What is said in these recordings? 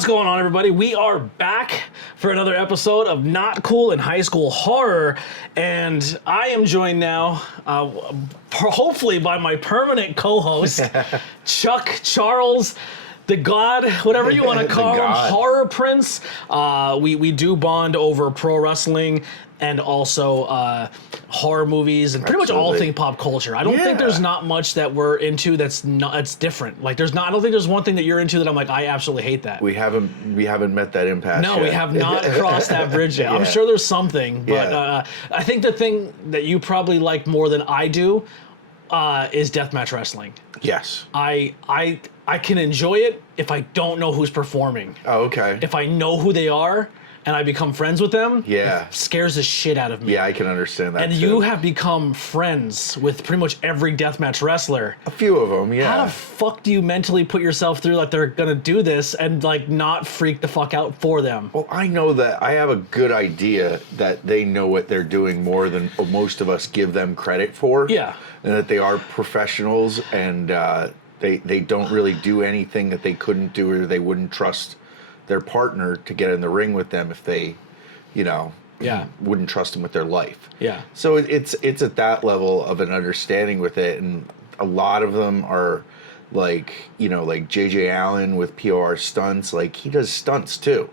What's going on, everybody? We are back for another episode of Not Cool in High School Horror, and I am joined now, hopefully by my permanent co-host, Chuck, Charles, the God, whatever you want to call him, Horrorprints. We do bond over pro wrestling and also horror movies and pretty much all things pop culture. I don't think there's not much that we're into that's different. Like I don't think there's one thing that you're into that I'm like, I absolutely hate that. We haven't met that impasse No, yet. we have not crossed that bridge yet. I'm sure there's something, but I think the thing that you probably like more than I do is deathmatch wrestling. Yes. I can enjoy it if I don't know who's performing. Oh, okay. If I know who they are and I become friends with them, it scares the shit out of me. Yeah, I can understand that. And you have become friends with pretty much every deathmatch wrestler. A few of them, yeah. How the fuck do you mentally put yourself through like they're gonna do this and like not freak the fuck out for them? Well, I know that I have a good idea that they know what they're doing more than most of us give them credit for. Yeah. And that they are professionals and they don't really do anything that they couldn't do or they wouldn't trust their partner to get in the ring with them if they, wouldn't trust them with their life. Yeah. So it's at that level of an understanding with it, and a lot of them are like JJ Allen with POR stunts. Like he does stunts too,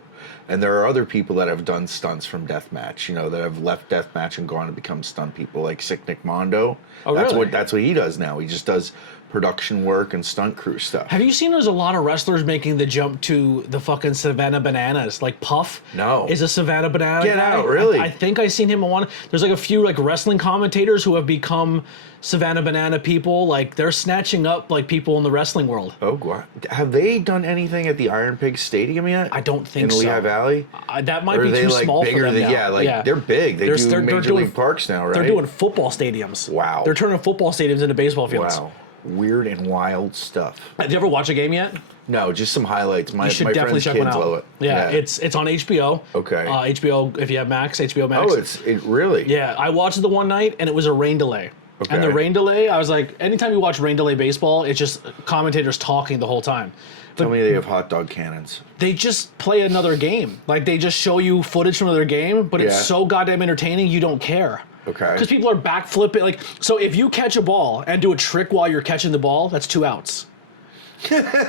and there are other people that have done stunts from deathmatch. That have left deathmatch and gone to become stunt people, like Sick Nick Mondo. Oh, really? That's what he does now. He just does production work and stunt crew stuff. Have you seen there's a lot of wrestlers making the jump to the fucking Savannah Bananas? Like Puff is a Savannah Banana Get guy. out, really? I think I seen him on one. There's like a few like wrestling commentators who have become Savannah Banana people. Like they're snatching up like people in the wrestling world. Oh, God. Have they done anything at the Iron Pig Stadium yet? I don't think so. In Lehigh Valley? That might be too small for them now. They're big. They're Major League Parks now, right? They're doing football stadiums. Wow. They're turning football stadiums into baseball fields. Wow. Weird and wild stuff. Have you ever watched a game yet? No, just some highlights. You should definitely check one out. Love it. Yeah, it's on HBO. Okay. HBO, if you have Max, HBO Max. Oh, it really? Yeah, I watched it the one night, and it was a rain delay. Okay. And the rain delay, I was like, anytime you watch rain delay baseball, it's just commentators talking the whole time. Tell me they have hot dog cannons. They just play another game. Like, they just show you footage from another game, but it's so goddamn entertaining, you don't care. Okay. Because people are backflipping. Like, so if you catch a ball and do a trick while you're catching the ball, that's 2 outs.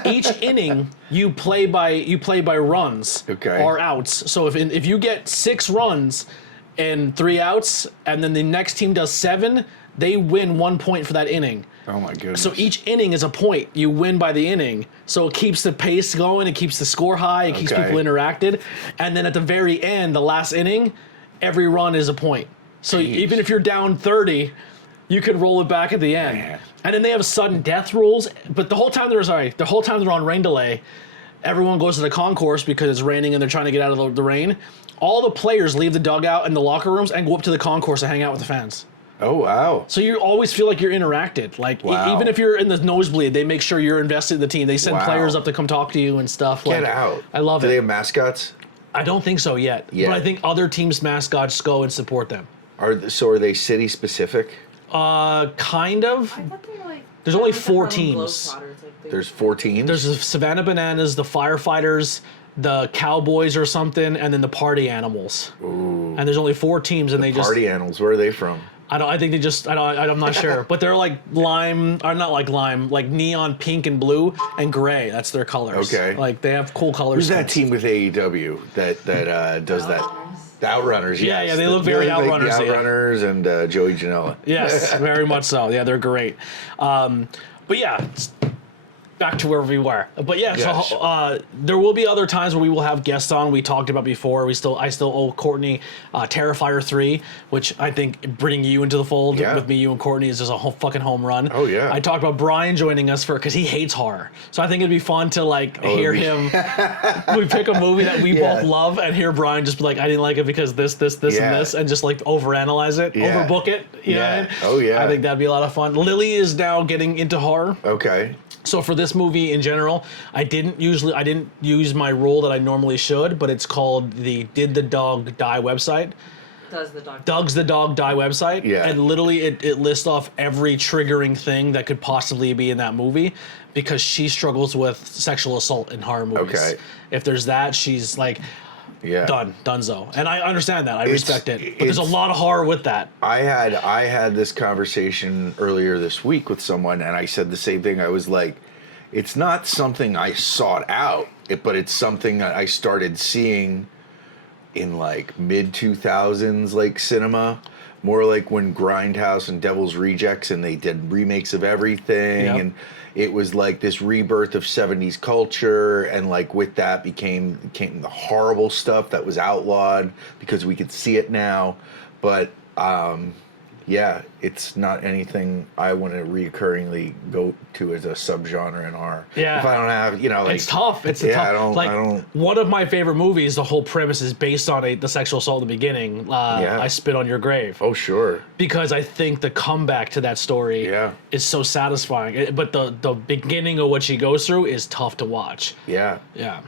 Each inning you play by runs or outs. So if you get 6 runs and 3 outs, and then the next team does 7, they win 1 point for that inning. Oh my goodness. So each inning is a point. You win by the inning. So it keeps the pace going, it keeps the score high, it keeps people interacted. And then at the very end, the last inning, every run is a point. So even if you're down 30, you could roll it back at the end. Man. And then they have sudden death rules. But the whole time they're on rain delay, everyone goes to the concourse because it's raining and they're trying to get out of the rain. All the players leave the dugout and the locker rooms and go up to the concourse and hang out with the fans. Oh, wow. So you always feel like you're interacted. Like, even if you're in the nosebleed, they make sure you're invested in the team. They send players up to come talk to you and stuff. Get out. I love it. Do they have mascots? I don't think so yet. But I think other teams' mascots go and support them. Are they city specific? Kind of. I thought they were like... There's only 4 teams. There's 4 teams? There's the Savannah Bananas, the Firefighters, the Cowboys or something, and then the Party Animals. Ooh. And there's only 4 teams, and Party Animals, where are they from? I'm not sure. But they're like like neon pink and blue and gray. That's their colors. Okay. Like they have cool colors. Who's that team with AEW that does that? The Outrunners, yes. Yeah, they look very Outrunners. The Outrunners and Joey Janela. Yes, very much so. Yeah, they're great. But yeah, back to where we were. But yeah, so there will be other times where we will have guests on. We talked about before. I still owe Courtney Terrifier 3, which I think bringing you into the fold with me, you and Courtney is just a fucking home run. Oh yeah. I talked about Brian joining us because he hates horror. So I think it'd be fun to hear him. We pick a movie that we both love and hear Brian just be like, I didn't like it because this, and this, and just like overanalyze it, overbook it. You know what I mean? Oh yeah. I think that'd be a lot of fun. Lily is now getting into horror. Okay. So for this movie in general, I didn't use my rule that I normally should, but it's called the Did the Dog Die website. Doug's the Dog Die website. Yeah. And literally it lists off every triggering thing that could possibly be in that movie because she struggles with sexual assault in horror movies. Okay. If there's that, she's like, donezo. And I understand that. I respect it. But there's a lot of horror with that. I had this conversation earlier this week with someone, and I said the same thing. I was like, it's not something I sought out, but it's something that I started seeing in like mid 2000s like cinema, more like when Grindhouse and Devil's Rejects and they did remakes of everything, and it was like this rebirth of 70s culture, and like with that became the horrible stuff that was outlawed because we could see it now. But yeah, it's not anything I want to reoccurringly go to as a subgenre in horror. Yeah. If I don't have, you know, like, it's tough. It's tough. I don't. One of my favorite movies, the whole premise is based on the sexual assault in the beginning. I Spit on Your Grave. Oh, sure. Because I think the comeback to that story is so satisfying. But the beginning of what she goes through is tough to watch. Yeah. Yeah.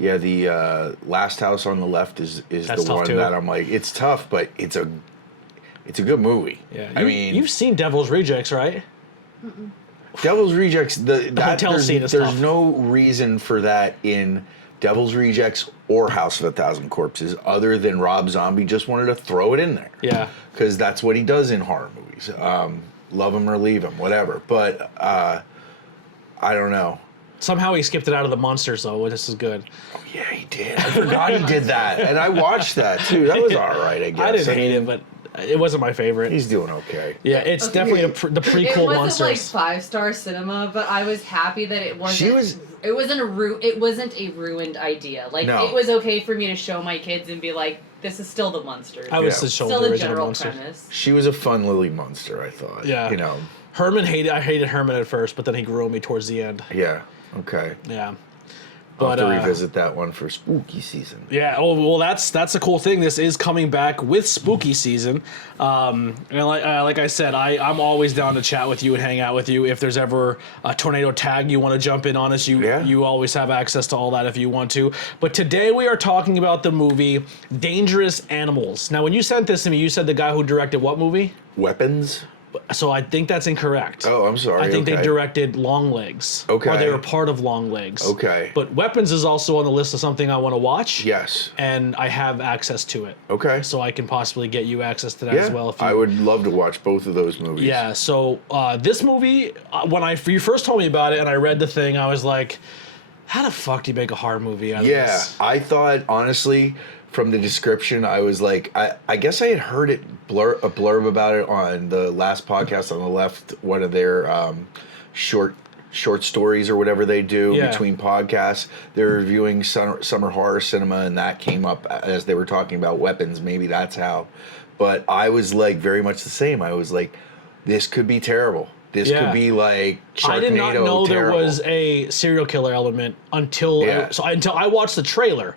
Yeah, the Last House on the Left is That's the tough one too. that I'm like, it's tough, but it's a good movie. Yeah. I mean, you've seen Devil's Rejects, right? Devil's Rejects, the hotel scene is there's tough. no reason for that in Devil's Rejects or House of a Thousand Corpses other than Rob Zombie just wanted to throw it in there. Yeah. Because that's what he does in horror movies. Love him or leave him, whatever. But I don't know. Somehow he skipped it out of the monsters, though. This is good. Oh, yeah, he did. I forgot he did that. And I watched that, too. That was all right, I guess. I didn't hate it, but it wasn't my favorite. He's doing okay. Yeah, it's definitely the prequel It wasn't monsters. like 5-star cinema, but I was happy that it wasn't. It wasn't a ruined idea. Like No. it was okay for me to show my kids and be like, "This is still the monsters." I was Yeah. to show Still the the original general monsters. premise. She was a fun Lily Munster, I thought. Yeah. You know. I hated Herman at first, but then he grew on me towards the end. Yeah. Okay. Yeah. I'll have But to revisit that one for spooky season. yeah, well, that's the cool thing. This is coming back with spooky season, and like I said, I'm always down to chat with you and hang out with you. If there's ever a tornado tag you want to jump in on us, you always have access to all that if you want to. But today we are talking about the movie Dangerous Animals. Now, when you sent this to me, you said the guy who directed what movie? Weapons? So I think that's incorrect. Oh, I'm sorry. I think okay. they directed Longlegs. Okay. Or they were part of Longlegs. Okay. But Weapons is also on the list of something I want to watch. Yes. And I have access to it. Okay. So I can possibly get you access to that as well. If you, I would love to watch both of those movies. Yeah. So this movie, when you first told me about it and I read the thing, I was like, how the fuck do you make a horror movie out of this? I thought, honestly, from the description, I was like, I guess I had heard a blurb about it on the last podcast on the left, one of their short stories or whatever they do between podcasts. They're reviewing summer horror cinema, and that came up as they were talking about Weapons. Maybe that's how. But I was like very much the same. I was like, this could be terrible. This could be like Sharknado. I did not know there was a serial killer element until I watched the trailer.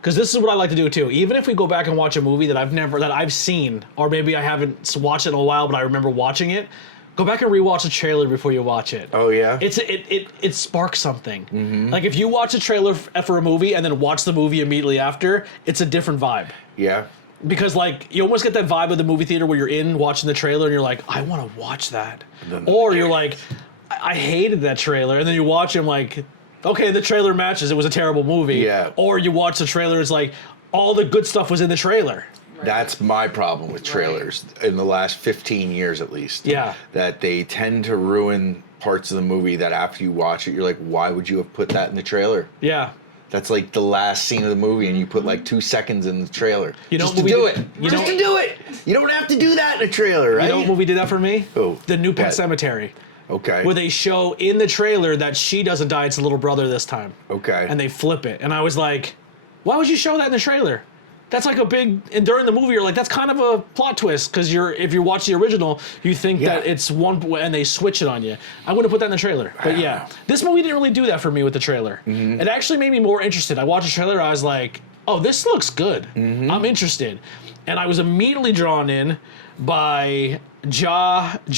Because this is what I like to do too. Even if we go back and watch a movie that I've seen, or maybe I haven't watched it in a while, but I remember watching it, go back and rewatch the trailer before you watch it. Oh yeah. It sparks something. Mm-hmm. Like if you watch a trailer for a movie and then watch the movie immediately after, it's a different vibe. Yeah. Because like you almost get that vibe of the movie theater where you're in watching the trailer and you're like, I want to watch that. Or you're like, I hated that trailer, and then you watch it like, okay, the trailer matches. It was a terrible movie. Yeah. Or you watch the trailer, it's like all the good stuff was in the trailer. Right. That's my problem with trailers in the last 15 years at least. Yeah. That they tend to ruin parts of the movie that after you watch it, you're like, why would you have put that in the trailer? Yeah. That's like the last scene of the movie, and you put like 2 seconds in the trailer. You know just what to movie do did- it. you Just know- to do it. You don't have to do that in a trailer, right? You know what movie did that for me? Who? The New Pet What? Cemetery. Okay. Where they show in the trailer that she doesn't die, it's the little brother this time. Okay. And they flip it. And I was like, why would you show that in the trailer? That's like a big, and during the movie, you're like, that's kind of a plot twist, because if you watch the original, you think that it's one, and they switch it on you. I wouldn't put that in the trailer. But yeah, this movie didn't really do that for me with the trailer. Mm-hmm. It actually made me more interested. I watched the trailer, I was like, oh, this looks good. Mm-hmm. I'm interested. And I was immediately drawn in by Jai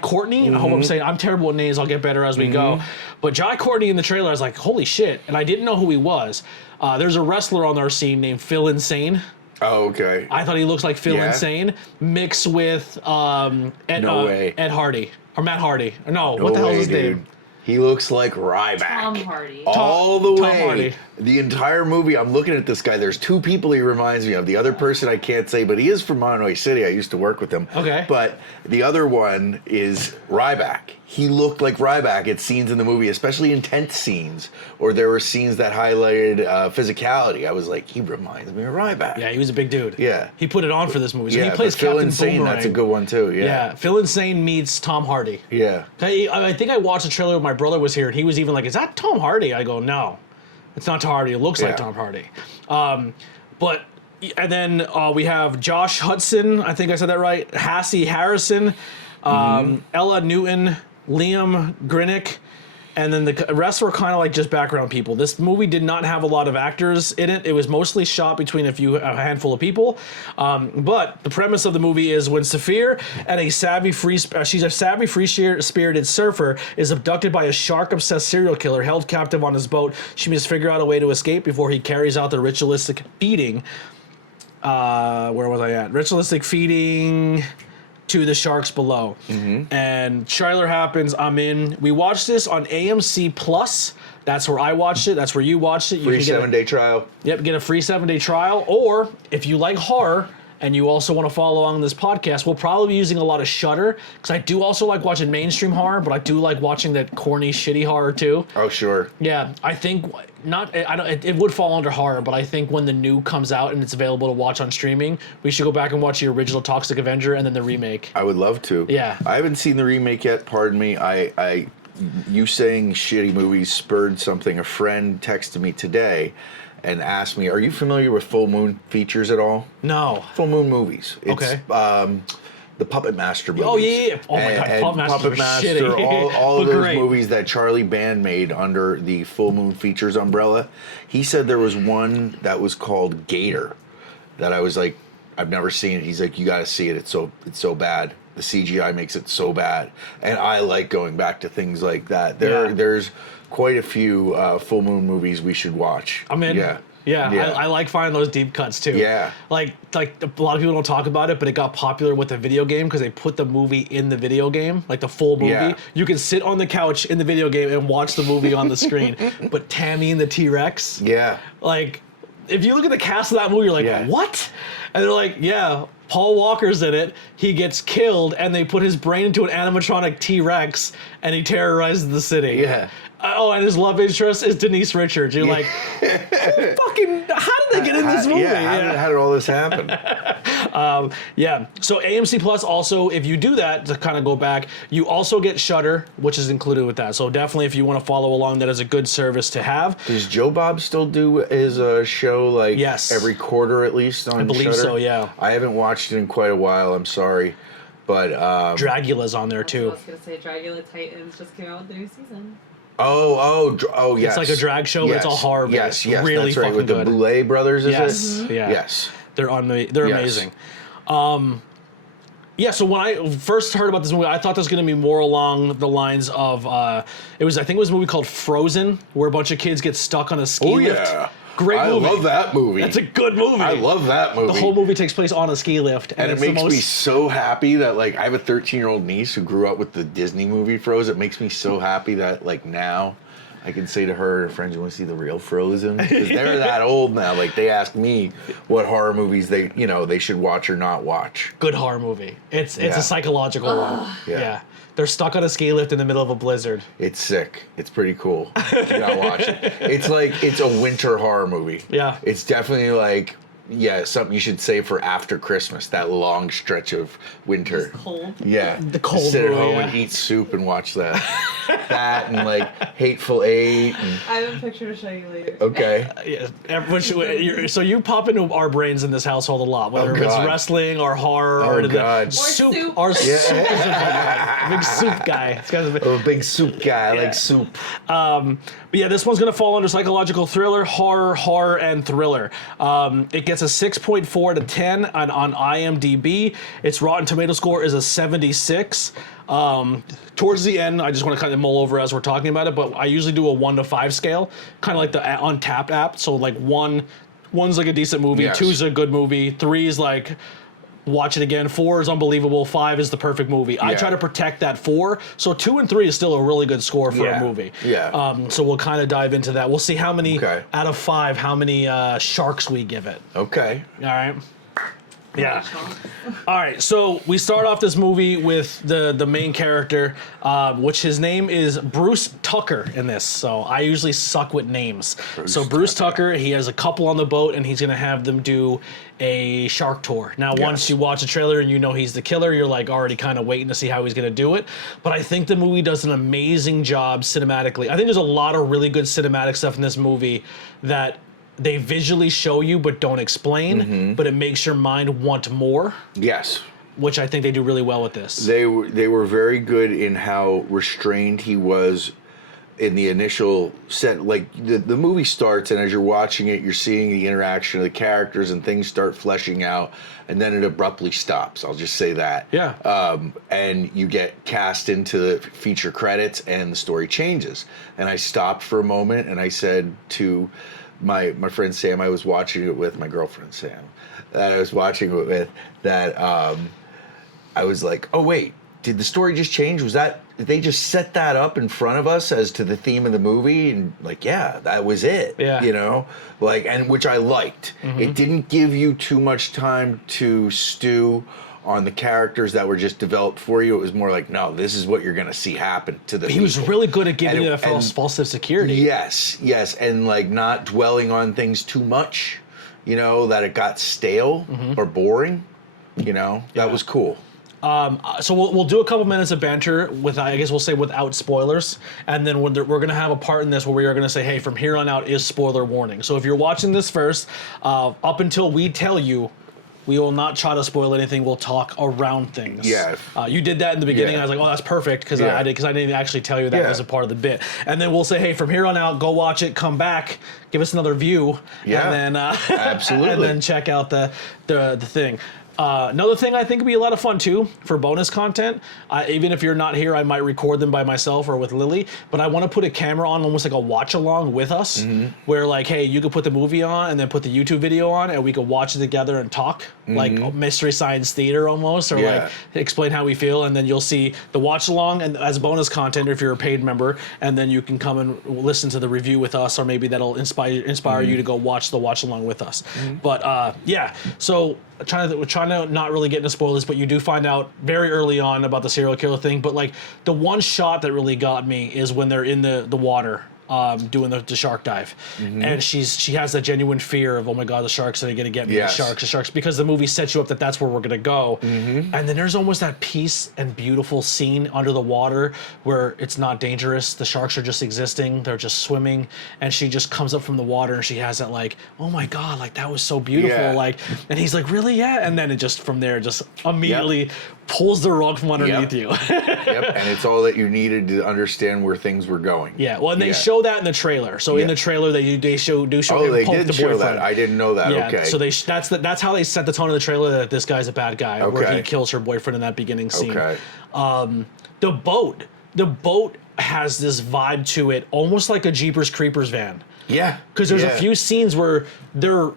Courtney. I hope I'm saying, I'm terrible with names, I'll get better as we go. But Jai Courtney in the trailer, I was like, holy shit. And I didn't know who he was. There's a wrestler on our scene named Phil Insane. Oh, okay. I thought he looks like Phil Insane mixed with Ed Hardy or Matt Hardy. No, what the hell is his name? He looks like Ryback. Tom Hardy. All the way. Tom Hardy. The entire movie, I'm looking at this guy. There's two people he reminds me of. The other person I can't say, but he is from Monterey City. I used to work with him. Okay. But the other one is Ryback. He looked like Ryback at scenes in the movie, especially intense scenes, or there were scenes that highlighted physicality. I was like, he reminds me of Ryback. Yeah, he was a big dude. Yeah. He put it on for this movie. So Yeah, he plays but Phil Captain Insane, Boomerang. that's a good one too. Yeah, Phil Insane meets Tom Hardy. Yeah. I think I watched the trailer when my brother was here, and he was even like, "Is that Tom Hardy?" I go, "No, it's not Tom Hardy. It looks like Tom Hardy." And then we have Josh Hudson. I think I said that right. Hassie Harrison, Ella Newton, Liam Grinnick, and then the rest were kind of like just background people. This movie did not have a lot of actors in it. It was mostly shot between a handful of people. But the premise of the movie is when Saphir and she's a savvy, free-spirited surfer, is abducted by a shark-obsessed serial killer held captive on his boat. She must figure out a way to escape before he carries out the ritualistic feeding. Where was I at? Ritualistic feeding to the sharks below. And trailer happens, I'm in. We watched this on AMC Plus. That's where I watched it. That's where you watched it. You Free 7-day trial. Yep, get a free 7-day trial. Or if you like horror and you also want to follow along this podcast, we'll probably be using a lot of Shudder, because I do also like watching mainstream horror, but I do like watching that corny, shitty horror too. Oh, sure. Yeah, I think it would fall under horror, but I think when the new comes out and it's available to watch on streaming, we should go back and watch the original Toxic Avenger and then the remake. I would love to. Yeah. I haven't seen the remake yet. Pardon me. You saying shitty movies spurred something. A friend texted me today and asked me, "Are you familiar with Full Moon Features at all?" No. Full Moon Movies. It's, Okay. The Puppet Master movies. Oh, yeah. Oh, my God. Puppet Master was shitty. all of But those great. movies that Charlie Band made under the Full Moon Features umbrella. He said there was one that was called Gator that I was like, I've never seen it. He's like, you got to see it. It's so bad. The CGI makes it so bad. And I like going back to things like that. There's quite a few Full Moon movies we should watch. I'm in. Yeah. I like finding those deep cuts too. Yeah. Like a lot of people don't talk about it, but it got popular with the video game because they put the movie in the video game, like the full movie. Yeah. You can sit on the couch in the video game and watch the movie on the screen. But Tammy and the T-Rex. Yeah. Like, if you look at the cast of that movie, you're like, what? And they're like, yeah, Paul Walker's in it. He gets killed, and they put his brain into an animatronic T-Rex, and he terrorizes the city. Yeah. Oh, and his love interest is Denise Richards. You're like, how did they get in this movie? How did all this happen? So AMC Plus also, if you do that, to kind of go back, you also get Shudder, which is included with that. So definitely, if you want to follow along, that is a good service to have. Does Joe Bob still do his show like every quarter at least on Shudder? I believe so, yeah. I haven't watched it in quite a while. I'm sorry. But Dragula's on there too. I was going to say Dragula Titans just came out with a new season. Oh, yes. It's like a drag show, but it's all horror based. Yes, really that's right. fucking With good. the Boulay brothers, is it? Yeah. Yes. They're amazing. So when I first heard about this movie, I thought this was going to be more along the lines of I think it was a movie called Frozen, where a bunch of kids get stuck on a ski lift. Yeah. Great movie. I love that movie. That's a good movie. I love that movie. The whole movie takes place on a ski lift. And it makes me so happy that, like, I have a 13-year-old niece who grew up with the Disney movie Frozen. It makes me so happy that, like, now I can say to her and her friends, you want to see the real Frozen? Because they're that old now. Like, they ask me what horror movies they should watch or not watch. Good horror movie. It's a psychological one. Yeah. They're stuck on a ski lift in the middle of a blizzard. It's sick. It's pretty cool. You gotta watch it. It's a winter horror movie. Yeah. It's definitely like, something you should save for after Christmas, that long stretch of winter. Just cold. Yeah. The cold Sit at movie, home and eat soup and watch that. That and like Hateful Eight. I have a picture to show you later. Okay. So you pop into our brains in this household a lot, whether it's wrestling or horror or soup. Our soup is a big soup guy. I'm a big soup guy. I like soup. But yeah, this one's going to fall under psychological thriller, horror, and thriller. It gets a 6.4 to 10 on IMDb. Its Rotten Tomato score is a 76. Towards the end, I just want to kind of mull over as we're talking about it, but I usually do a 1 to 5 scale, kind of like the Untapped app. So like 1, One's like a decent movie. Yes. 2's a good movie. 3 is like, watch it again. 4 is unbelievable. 5 is the perfect movie. I try to protect that 4. So 2 and 3 is still a really good score for a movie. Yeah. So we'll kind of dive into that. We'll see how many out of 5, how many sharks we give it. Okay. All right. Yeah. All right. So we start off this movie with the main character, which his name is Bruce Tucker in this. So I usually suck with names. Bruce Tucker, he has a couple on the boat, and he's going to have them do a shark tour. Now, once you watch the trailer and you know he's the killer, you're like already kind of waiting to see how he's going to do it. But I think the movie does an amazing job cinematically. I think there's a lot of really good cinematic stuff in this movie that they visually show you but don't explain, but it makes your mind want more. Yes. Which I think they do really well with this. They were very good in how restrained he was in the initial set. Like, the movie starts, and as you're watching it, you're seeing the interaction of the characters, and things start fleshing out, and then it abruptly stops. I'll just say that. Yeah. And you get cast into the feature credits, and the story changes. And I stopped for a moment, and I said to my friend Sam, I was watching it with, my girlfriend Sam, that I was watching it with, that I was like, oh wait, did the story just change? Did they just set that up in front of us as to the theme of the movie? And like, yeah, that was it. Yeah. You know, like, and which I liked. It didn't give you too much time to stew on the characters that were just developed for you. It was more like, no, this is what you're going to see happen to the He was really good at giving you that false sense of security. Yes, and like not dwelling on things too much, you know, that it got stale or boring, you know. That was cool. So we'll do a couple minutes of banter with, I guess we'll say without spoilers, and then we're going to have a part in this where we are going to say, hey, from here on out is spoiler warning. So if you're watching this first, up until we tell you, we will not try to spoil anything. We'll talk around things. Yeah. You did that in the beginning. I was like, oh, that's perfect, because I didn't actually tell you that was a part of the bit. And then we'll say, hey, from here on out, go watch it, come back, give us another view, and then absolutely, and then check out the thing. Another thing I think would be a lot of fun too for bonus content. Even if you're not here, I might record them by myself or with Lily. But I want to put a camera on, almost like a watch along with us, where like, hey, you could put the movie on and then put the YouTube video on, and we could watch it together and talk, like Mystery Science Theater almost, or like explain how we feel, and then you'll see the watch along and as bonus content if you're a paid member, and then you can come and listen to the review with us, or maybe that'll inspire you to go watch the watch along with us. But so. We're trying to not really get into spoilers, but you do find out very early on about the serial killer thing. But like the one shot that really got me is when they're in the water doing the shark dive, and she has that genuine fear of, oh my god, the sharks are gonna get me, the sharks, because the movie sets you up that that's where we're gonna go, and then there's almost that peace and beautiful scene under the water where it's not dangerous, the sharks are just existing, they're just swimming, and she just comes up from the water and she has that like, oh my god, like that was so beautiful, like, and he's like, really? Yeah. And then it just from there just immediately pulls the rug from underneath you. And it's all that you needed to understand where things were going. Well, and they show that in the trailer. So in the trailer, they show him poke the boyfriend. That. I didn't know that. Okay. So that's how they set the tone of the trailer, that this guy's a bad guy, where he kills her boyfriend in that beginning scene. The boat has this vibe to it, almost like a Jeepers Creepers van. Yeah. Because there's a few scenes where they're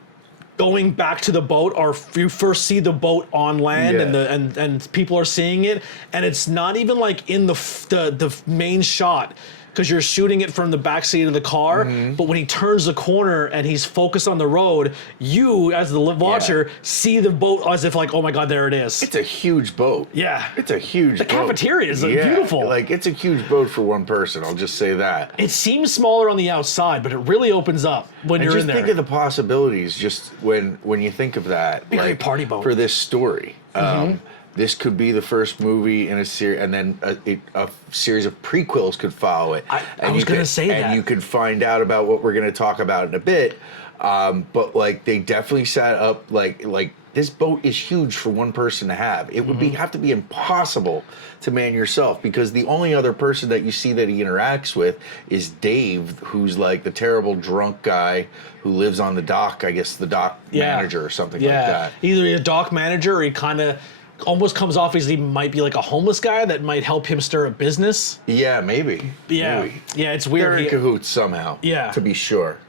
going back to the boat, or you first see the boat on land, and people are seeing it, and it's not even like in the main shot, because you're shooting it from the back seat of the car, but when he turns the corner and he's focused on the road, you as the watcher see the boat as if like, oh my god, there it is. It's a huge boat. It's a huge boat. The cafeteria is beautiful. Like, it's a huge boat for one person, I'll just say that. It seems smaller on the outside, but it really opens up when you're in there. Just think of the possibilities just when you think of that. Like a party boat. For this story. This could be the first movie in a series, and then a series of prequels could follow it. I was going to say that. And you could find out about what we're going to talk about in a bit. But like, they definitely set up like this boat is huge for one person to have. It would have to be impossible to man yourself, because the only other person that you see that he interacts with is Dave, who's like the terrible drunk guy who lives on the dock. I guess the dock manager or something like that. Either a dock manager, or he kind of almost comes off as he might be like a homeless guy that might help him stir a business. Yeah, maybe. Yeah, it's weird. They're in cahoots somehow. Yeah, to be sure.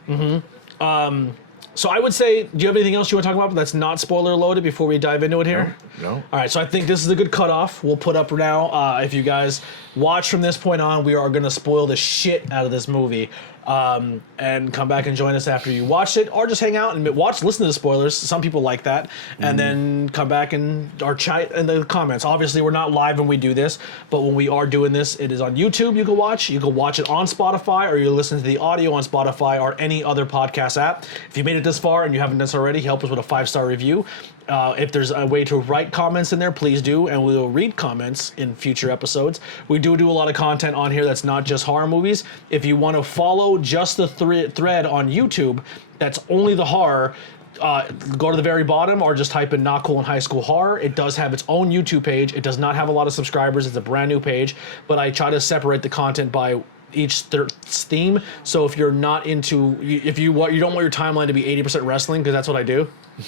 So I would say, do you have anything else you want to talk about that's not spoiler loaded before we dive into it here? No. All right, so I think this is a good cutoff. We'll put up now. If you guys watch from this point on, we are going to spoil the shit out of this movie. And come back and join us after you watch it, or just hang out and listen to the spoilers. Some people like that, and then come back and or chat in the comments. Obviously, we're not live when we do this, but when we are doing this, it is on YouTube. You can watch it on Spotify, or you listen to the audio on Spotify or any other podcast app. If you made it this far and you haven't done so already, help us with a 5-star review. If there's a way to write comments in there, please do, and we will read comments in future episodes. We do a lot of content on here that's not just horror movies. If you want to follow just the thread on YouTube, that's only the horror, go to the very bottom or just type in Not Cool in High School Horror. It does have its own YouTube page. It does not have a lot of subscribers. It's a brand new page, but I try to separate the content by each theme. So if you're not into, if you don't want your timeline to be 80% wrestling, because that's what I do. I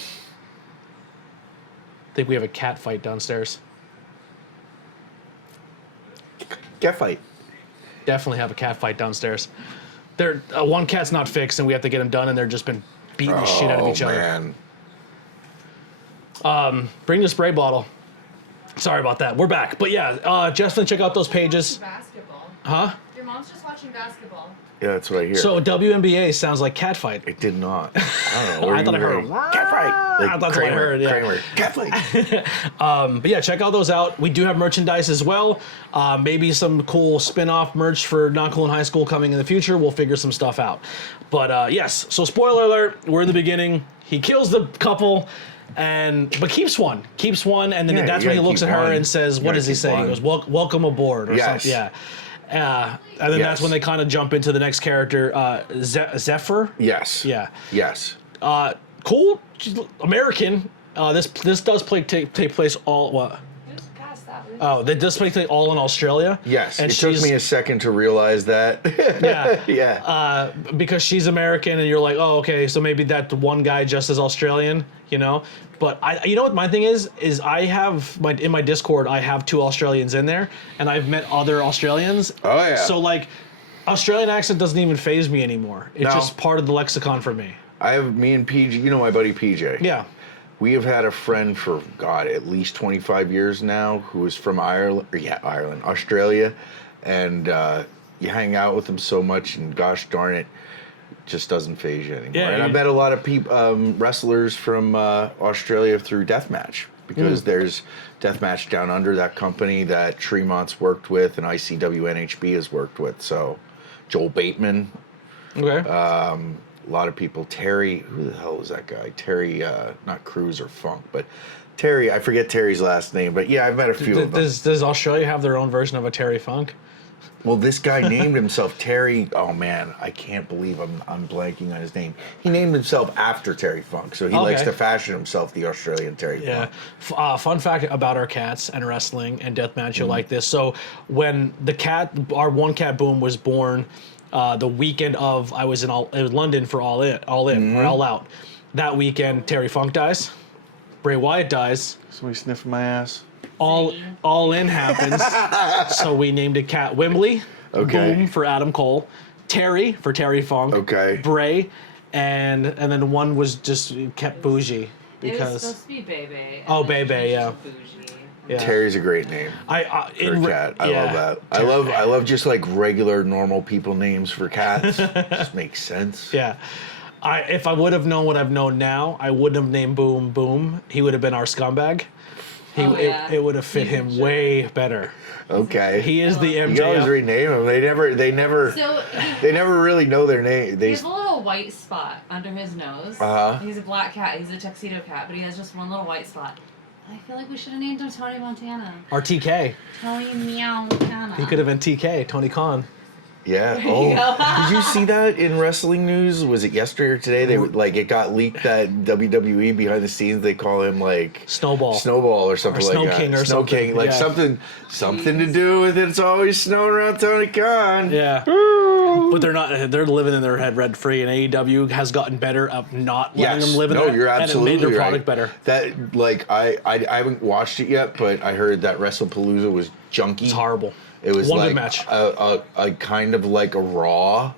think we have a cat fight downstairs. Cat fight. Definitely have a cat fight downstairs. They're one cat's not fixed, and we have to get them done, and they're just been beating the shit out of each other. Bring the spray bottle. Sorry about that. We're back, but yeah, definitely check out those pages. Basketball. Huh? Your mom's just watching basketball. Yeah, that's what I hear. So WNBA sounds like cat fight. It did not. I don't know. I thought I heard cat fight. Like I thought Kramer, I heard. Yeah. Kramer. Cat fight. But yeah, check all those out. We do have merchandise as well. Maybe some cool spin-off merch for Not Cool in High School coming in the future. We'll figure some stuff out. But yes, so spoiler alert, we're in the beginning. He kills the couple, but keeps one, and then that's when he looks at her and says, what does he say? He goes, welcome aboard, or something. Yeah. And then that's when they kind of jump into the next character, Zephyr. Yes. Yeah. Yes. Cool. American. This does take place all what? That does take place all in Australia. Yes. And it took me a second to realize that. Yeah. Yeah. Because she's American, and you're like, oh, okay, so maybe that one guy just is Australian, you know. But you know what my thing is I have in my Discord I have 2 Australians in there, and I've met other Australians. Oh yeah. So like, Australian accent doesn't even faze me anymore. It's just part of the lexicon for me. Me and PJ, you know my buddy PJ. Yeah. We have had a friend for, God, at least 25 years now who is from Australia. And you hang out with him so much, and gosh darn it, just doesn't faze you anymore. Yeah, and I met a lot of wrestlers from Australia through Deathmatch, because there's Deathmatch Down Under, that company that Tremont's worked with and ICW NHB has worked with. So Joel Bateman. Okay. A lot of people. Terry, who the hell was that guy? Terry, not Cruz or Funk, but Terry. I forget Terry's last name, but yeah, I've met a few of them. Does Australia have their own version of a Terry Funk? Well, this guy named himself Terry. Oh man, I can't believe I'm blanking on his name. He named himself after Terry Funk, so he likes to fashion himself the Australian Terry Funk. Fun fact about our cats and wrestling and deathmatch, you'll like this. So when our one cat Boom was born. The weekend of I was in London for All In or All Out. That weekend, Terry Funk dies, Bray Wyatt dies. Somebody sniffing my ass. All In happens. So we named a cat Wembley. Okay. Boom for Adam Cole. Terry for Terry Funk. Okay. Bray, and then one was just kept bougie because it was supposed to be Bebe. Oh, Bebe, yeah. Bougie. Yeah. Terry's a great name for a cat. I love that. I love just like regular normal people names for cats. Just makes sense. Yeah. If I would have known what I've known now, I wouldn't have named Boom Boom. He would have been our scumbag. It would have fit him way better. Okay. He is the MJF. You always rename him. They never really know their name. He has a little white spot under his nose. He's a black cat. He's a tuxedo cat, but he has just one little white spot. I feel like we should have named him Tony Montana. Or TK. Tony Meow Montana. He could have been TK, Tony Khan. Yeah. Oh, did you see that in wrestling news? Was it yesterday or today? It got leaked that WWE behind the scenes they call him like Snowball or something or like Snow that. King or Snow something. King, like something to do with it's always snowing around Tony Khan. Yeah. But they're not. They're living in their head rent free, and AEW has gotten better at not letting them live in there. No, you're absolutely and it made their right. product better. That I haven't watched it yet, but I heard that WrestlePalooza was junky. It's horrible. It was one like good match. A kind of like a Raw,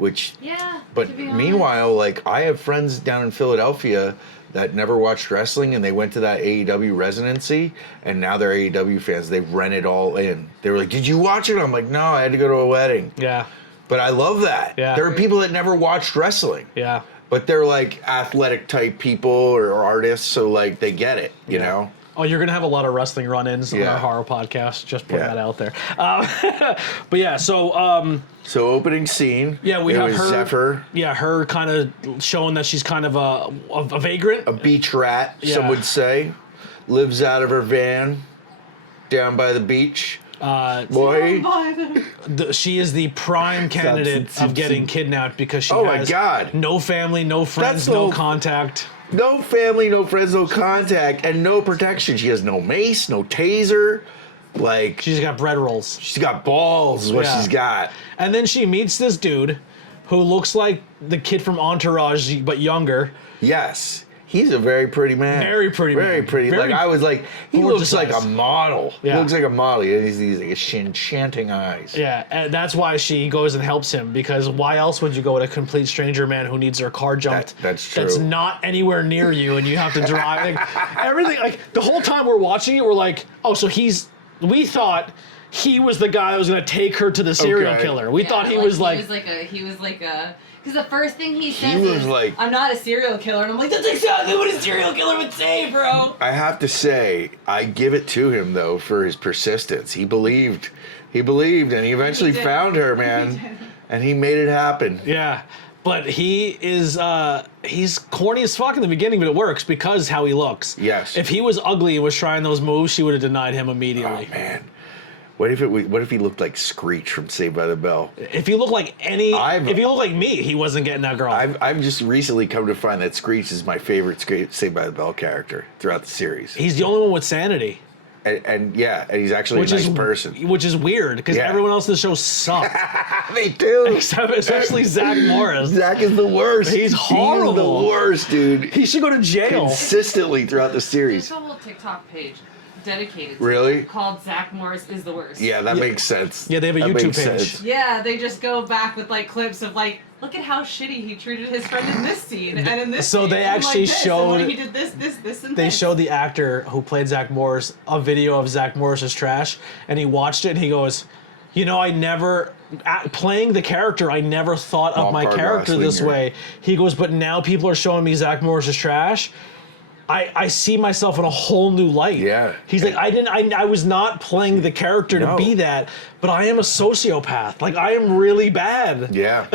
which Yeah. but to be honest. meanwhile, like I have friends down in Philadelphia that never watched wrestling and they went to that AEW residency and now they're AEW fans. They've rented all in. They were like, "Did you watch it?" I'm like, "No, I had to go to a wedding." Yeah. But I love that. Yeah. There are people that never watched wrestling. Yeah. But they're like athletic type people or artists, so like they get it, you know? Oh, you're gonna have a lot of wrestling run-ins on our horror podcast. Just putting that out there. But yeah, so So opening scene. yeah, we it have was her. Zephyr, Yeah, her kind of showing that she's kind of a vagrant. a beach rat, some Yeah. would say, lives out of her van down by the beach. Boy, She is the prime candidate of getting kidnapped because she Oh my has God. no family, no friends, That's no no- contact. no family, no friends, no contact, and no protection. She has no mace, no taser. Like She's got bread rolls. she's got balls, is what Yeah. she's got. And then she meets this dude who looks like the kid from Entourage, but younger. Yes. He's a very pretty man. Very pretty man. Very pretty. Very like I was like, he looks gorgeous like eyes. a model. Yeah. He looks like a model. He has these like enchanting eyes. Yeah, and that's why she goes and helps him, because why else would you go with a complete stranger man who needs their car jumped? That's That's true. not anywhere near you, and you have to drive. Like, everything, like the whole time we're watching it, we're like, oh, so we thought he was the guy that was going to take her to the serial Okay. killer. We thought he was like because the first thing he says was is, like- "I'm not a serial killer," and I'm like, "That's exactly what a serial killer would say, bro." I have to say, I give it to him though for his persistence. He believed, and he eventually He did. found her, man, He did. and he made it happen. yeah. But he is, he's corny as fuck in the beginning, but it works because how he looks. Yes. If he was ugly and was trying those moves, she would have denied him immediately. Oh man, what if he looked like Screech from Saved by the Bell? If you look like if you look like me, he wasn't getting that girl. I've just recently come to find that Screech is my favorite Saved by the Bell character throughout the series. He's the only one with sanity, And he's actually a nice person. which is weird because Yeah. everyone else in the show sucks, They do. except especially Zach Morris. Zach is the worst. He's horrible. He's the worst, dude. He should go to jail. Consistently throughout the There's series. a whole TikTok page dedicated to Really? it called Zach Morris is the worst. Yeah, that makes sense. Yeah, they have a That YouTube makes page. sense. Yeah, they just go back with like clips of like, look at how shitty he treated his friend in this scene and in this So scene. they and actually like this, showed- and like he did this, and They this. showed the actor who played Zach Morris a video of Zach Morris's trash, and he watched it and he goes, "You know, playing the character, I never thought of my Walmart character this Goslinger. way." He goes, "But now people are showing me Zach Morris's trash. I see myself in a whole new light." Yeah. He's like, I was not playing the character to No. be that, but I am a sociopath. Like, I am really bad. Yeah.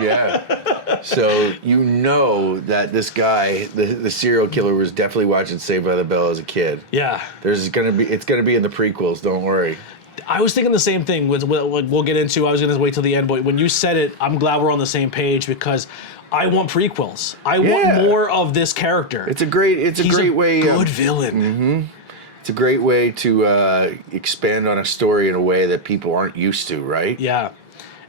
Yeah. So you know that this guy, the serial killer, was definitely watching Saved by the Bell as a kid. Yeah. It's gonna be in the prequels. Don't worry. I was thinking the same thing. We'll get into. I was going to wait till the end, but when you said it, I'm glad we're on the same page because I want prequels. I want more of this character. It's a great way. Good villain. It's a great way to expand on a story in a way that people aren't used to, right? Yeah,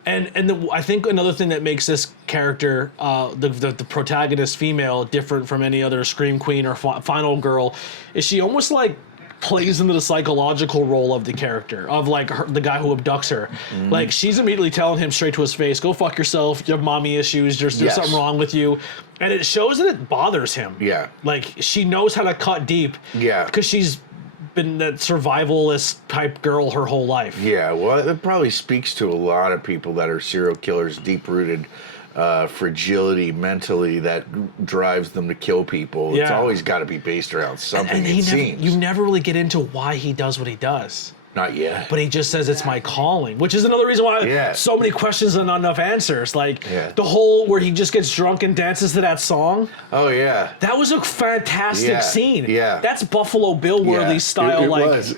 and I think another thing that makes this character, the protagonist female, different from any other Scream Queen or Final Girl, is she almost like plays into the psychological role of the character of like the guy who abducts her. Like she's immediately telling him straight to his face, "Go fuck yourself. You have mommy issues. There's Yes. something wrong with you," and it shows that it bothers him. Yeah. Like she knows how to cut deep. Yeah. because she's been that survivalist type girl her whole life. Yeah, well, it probably speaks to a lot of people that are serial killers, deep-rooted fragility mentally that drives them to kill people. It's Yeah. always got to be based around something, And it seems. you never really get into why he does what he does. Not yet. But he just says it's my calling, which is another reason why Yeah. so many questions and not enough answers. Like Yeah. the whole where he just gets drunk and dances to that song. Oh, yeah. That was a fantastic Yeah, scene. yeah. That's Buffalo Bill Worthy Yeah, style.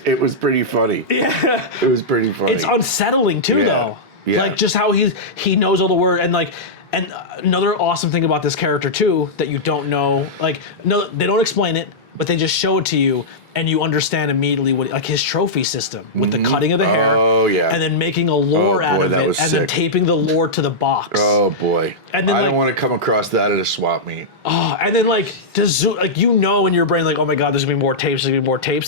it was pretty funny. Yeah. It was pretty funny. It's unsettling too, Yeah. though. Yeah. Like just how he knows all the word and another awesome thing about this character too that you don't know. Like no, they don't explain it, but they just show it to you, and you understand immediately what like his trophy system with the cutting of the hair. Oh, yeah. And then making a lore Oh, out boy, of that it, and was then sick. taping the lore to the box. Oh, boy. And then, I like- don't want to come across that at a swap meet. Oh, and then like you know in your brain like, oh my god, there's gonna be more tapes, and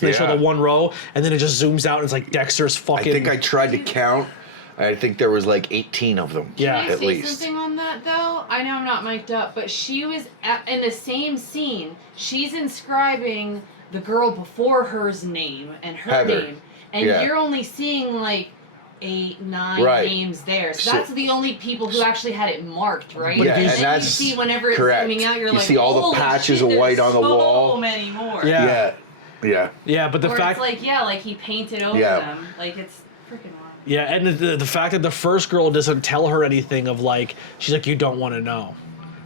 they show Yeah. the one row, and then it just zooms out and it's like Dexter's I fucking. think I tried to count I think there was like 18 of them. Yeah. Can I at say least. something on that though? I know I'm not mic'd up, but she was in the same scene. She's inscribing the girl before her's name and her Heather. name, and Yeah. you're only seeing like 8, 9 Right. names there. So, So- that's the only people who actually had it marked, right? Yeah, and and then that's you see whenever it's correct. zooming out, you're You like, see all the "Holy patches shit, of white there's on the wall." So many more. Yeah. Yeah. Yeah, but the or fact, it's like he painted over Yeah. them. Like it's freaking wild. yeah, and the fact that the first girl doesn't tell her anything of like, she's like, you don't want to know.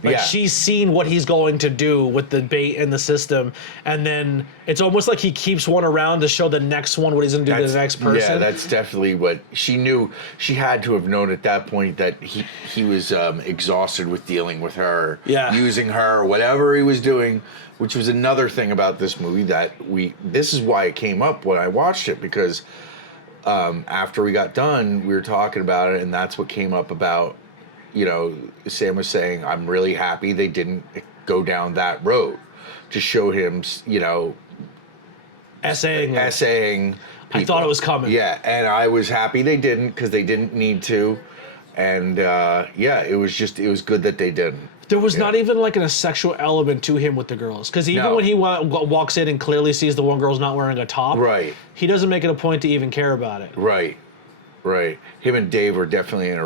Like Yeah. she's seen what he's going to do with the bait in the system, and then it's almost like he keeps one around to show the next one what he's going to do to the next person. Yeah, that's definitely what she knew. She had to have known at that point that he was exhausted with dealing with her, Yeah. using her, whatever he was doing, which was another thing about this movie that this is why it came up when I watched it, because after we got done, we were talking about it, and that's what came up about, Sam was saying, I'm really happy they didn't go down that road to show him, essaying I thought people. it was coming. Yeah, and I was happy they didn't, because they didn't need to. And it was good that they didn't. There was not even like a sexual element to him with the girls, because even No. when he walks in and clearly sees the one girl's not wearing a top, Right. he doesn't make it a point to even care about it. Right. Him and Dave were definitely in a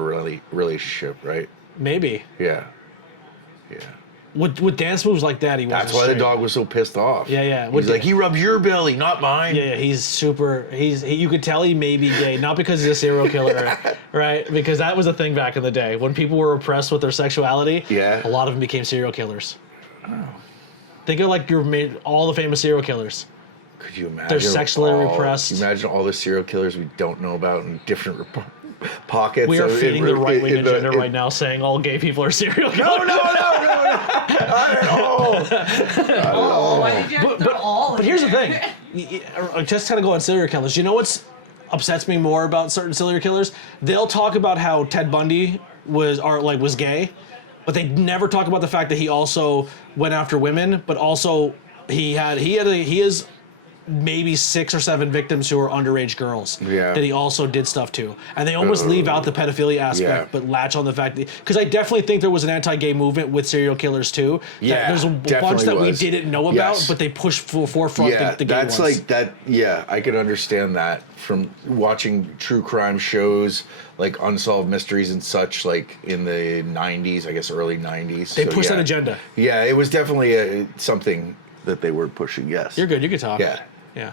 relationship, right? Maybe Yeah. with dance moves like that, he wasn't That's why straight. the dog was so pissed off. Yeah. He's like, he rubs your belly, not mine. Yeah, he's super. You could tell he may be gay, not because he's a serial killer, right? Because that was a thing back in the day when people were oppressed with their sexuality. Yeah. A lot of them became serial killers. Think of like all the famous serial killers. Could you imagine? They're sexually repressed. Can you imagine all the serial killers we don't know about in different pockets? We are feeding the right wing agenda in- right now, saying all gay people are serial killers. No, not at all. Oh, why did you have to throw all? But here's the thing. Just kind of go on serial killers. You know what's upsets me more about certain serial killers? They'll talk about how Ted Bundy was gay, but they never talk about the fact that he also went after women, but also he is maybe 6 or 7 victims who are underage girls Yeah. that he also did stuff to, and they almost leave out the pedophilia aspect, Yeah. but latch on the fact that, because I definitely think there was an anti-gay movement with serial killers too. Yeah, There's a bunch definitely that was. we didn't know about, Yes. but they pushed forefront Yeah, the gay that's ones. like that. Yeah, I can understand that from watching true crime shows like Unsolved Mysteries and such, like in the 90s, I guess early 90s. They pushed that agenda. Yeah, it was definitely something that they were pushing, yes. You're good. You can talk. Yeah. Yeah.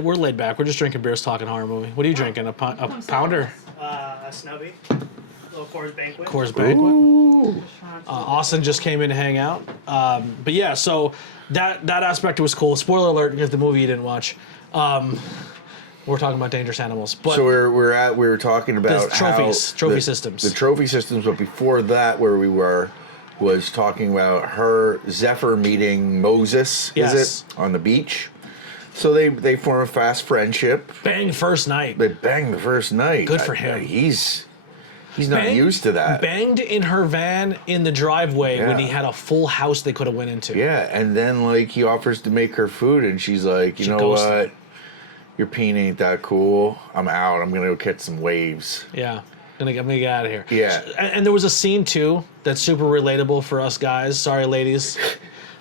We're laid back. We're just drinking beers, talking horror movie. What are you drinking? A pounder? A snubby. Little Coors Banquet. Coors Banquet. Ooh. Austin just came in to hang out. But yeah, so that aspect was cool. Spoiler alert, because the movie you didn't watch. We're talking about dangerous animals. But So we were talking about The trophies, how trophy systems. The trophy systems, but before that, where we was talking about Zephyr meeting Moses, Yes. is it, on the beach. So they form a fast friendship. bang first night. They bang the first night. Good for him. He's not used to that. Banged in her van in the driveway when Yeah. he had a full house they could have went into. Yeah, and then like he offers to make her food, and she's like, you She know ghosted what? Your peen ain't that cool. I'm out. I'm gonna go catch some waves. Yeah. I'm gonna get out of here. Yeah. And there was a scene too that's super relatable for us guys. Sorry, ladies.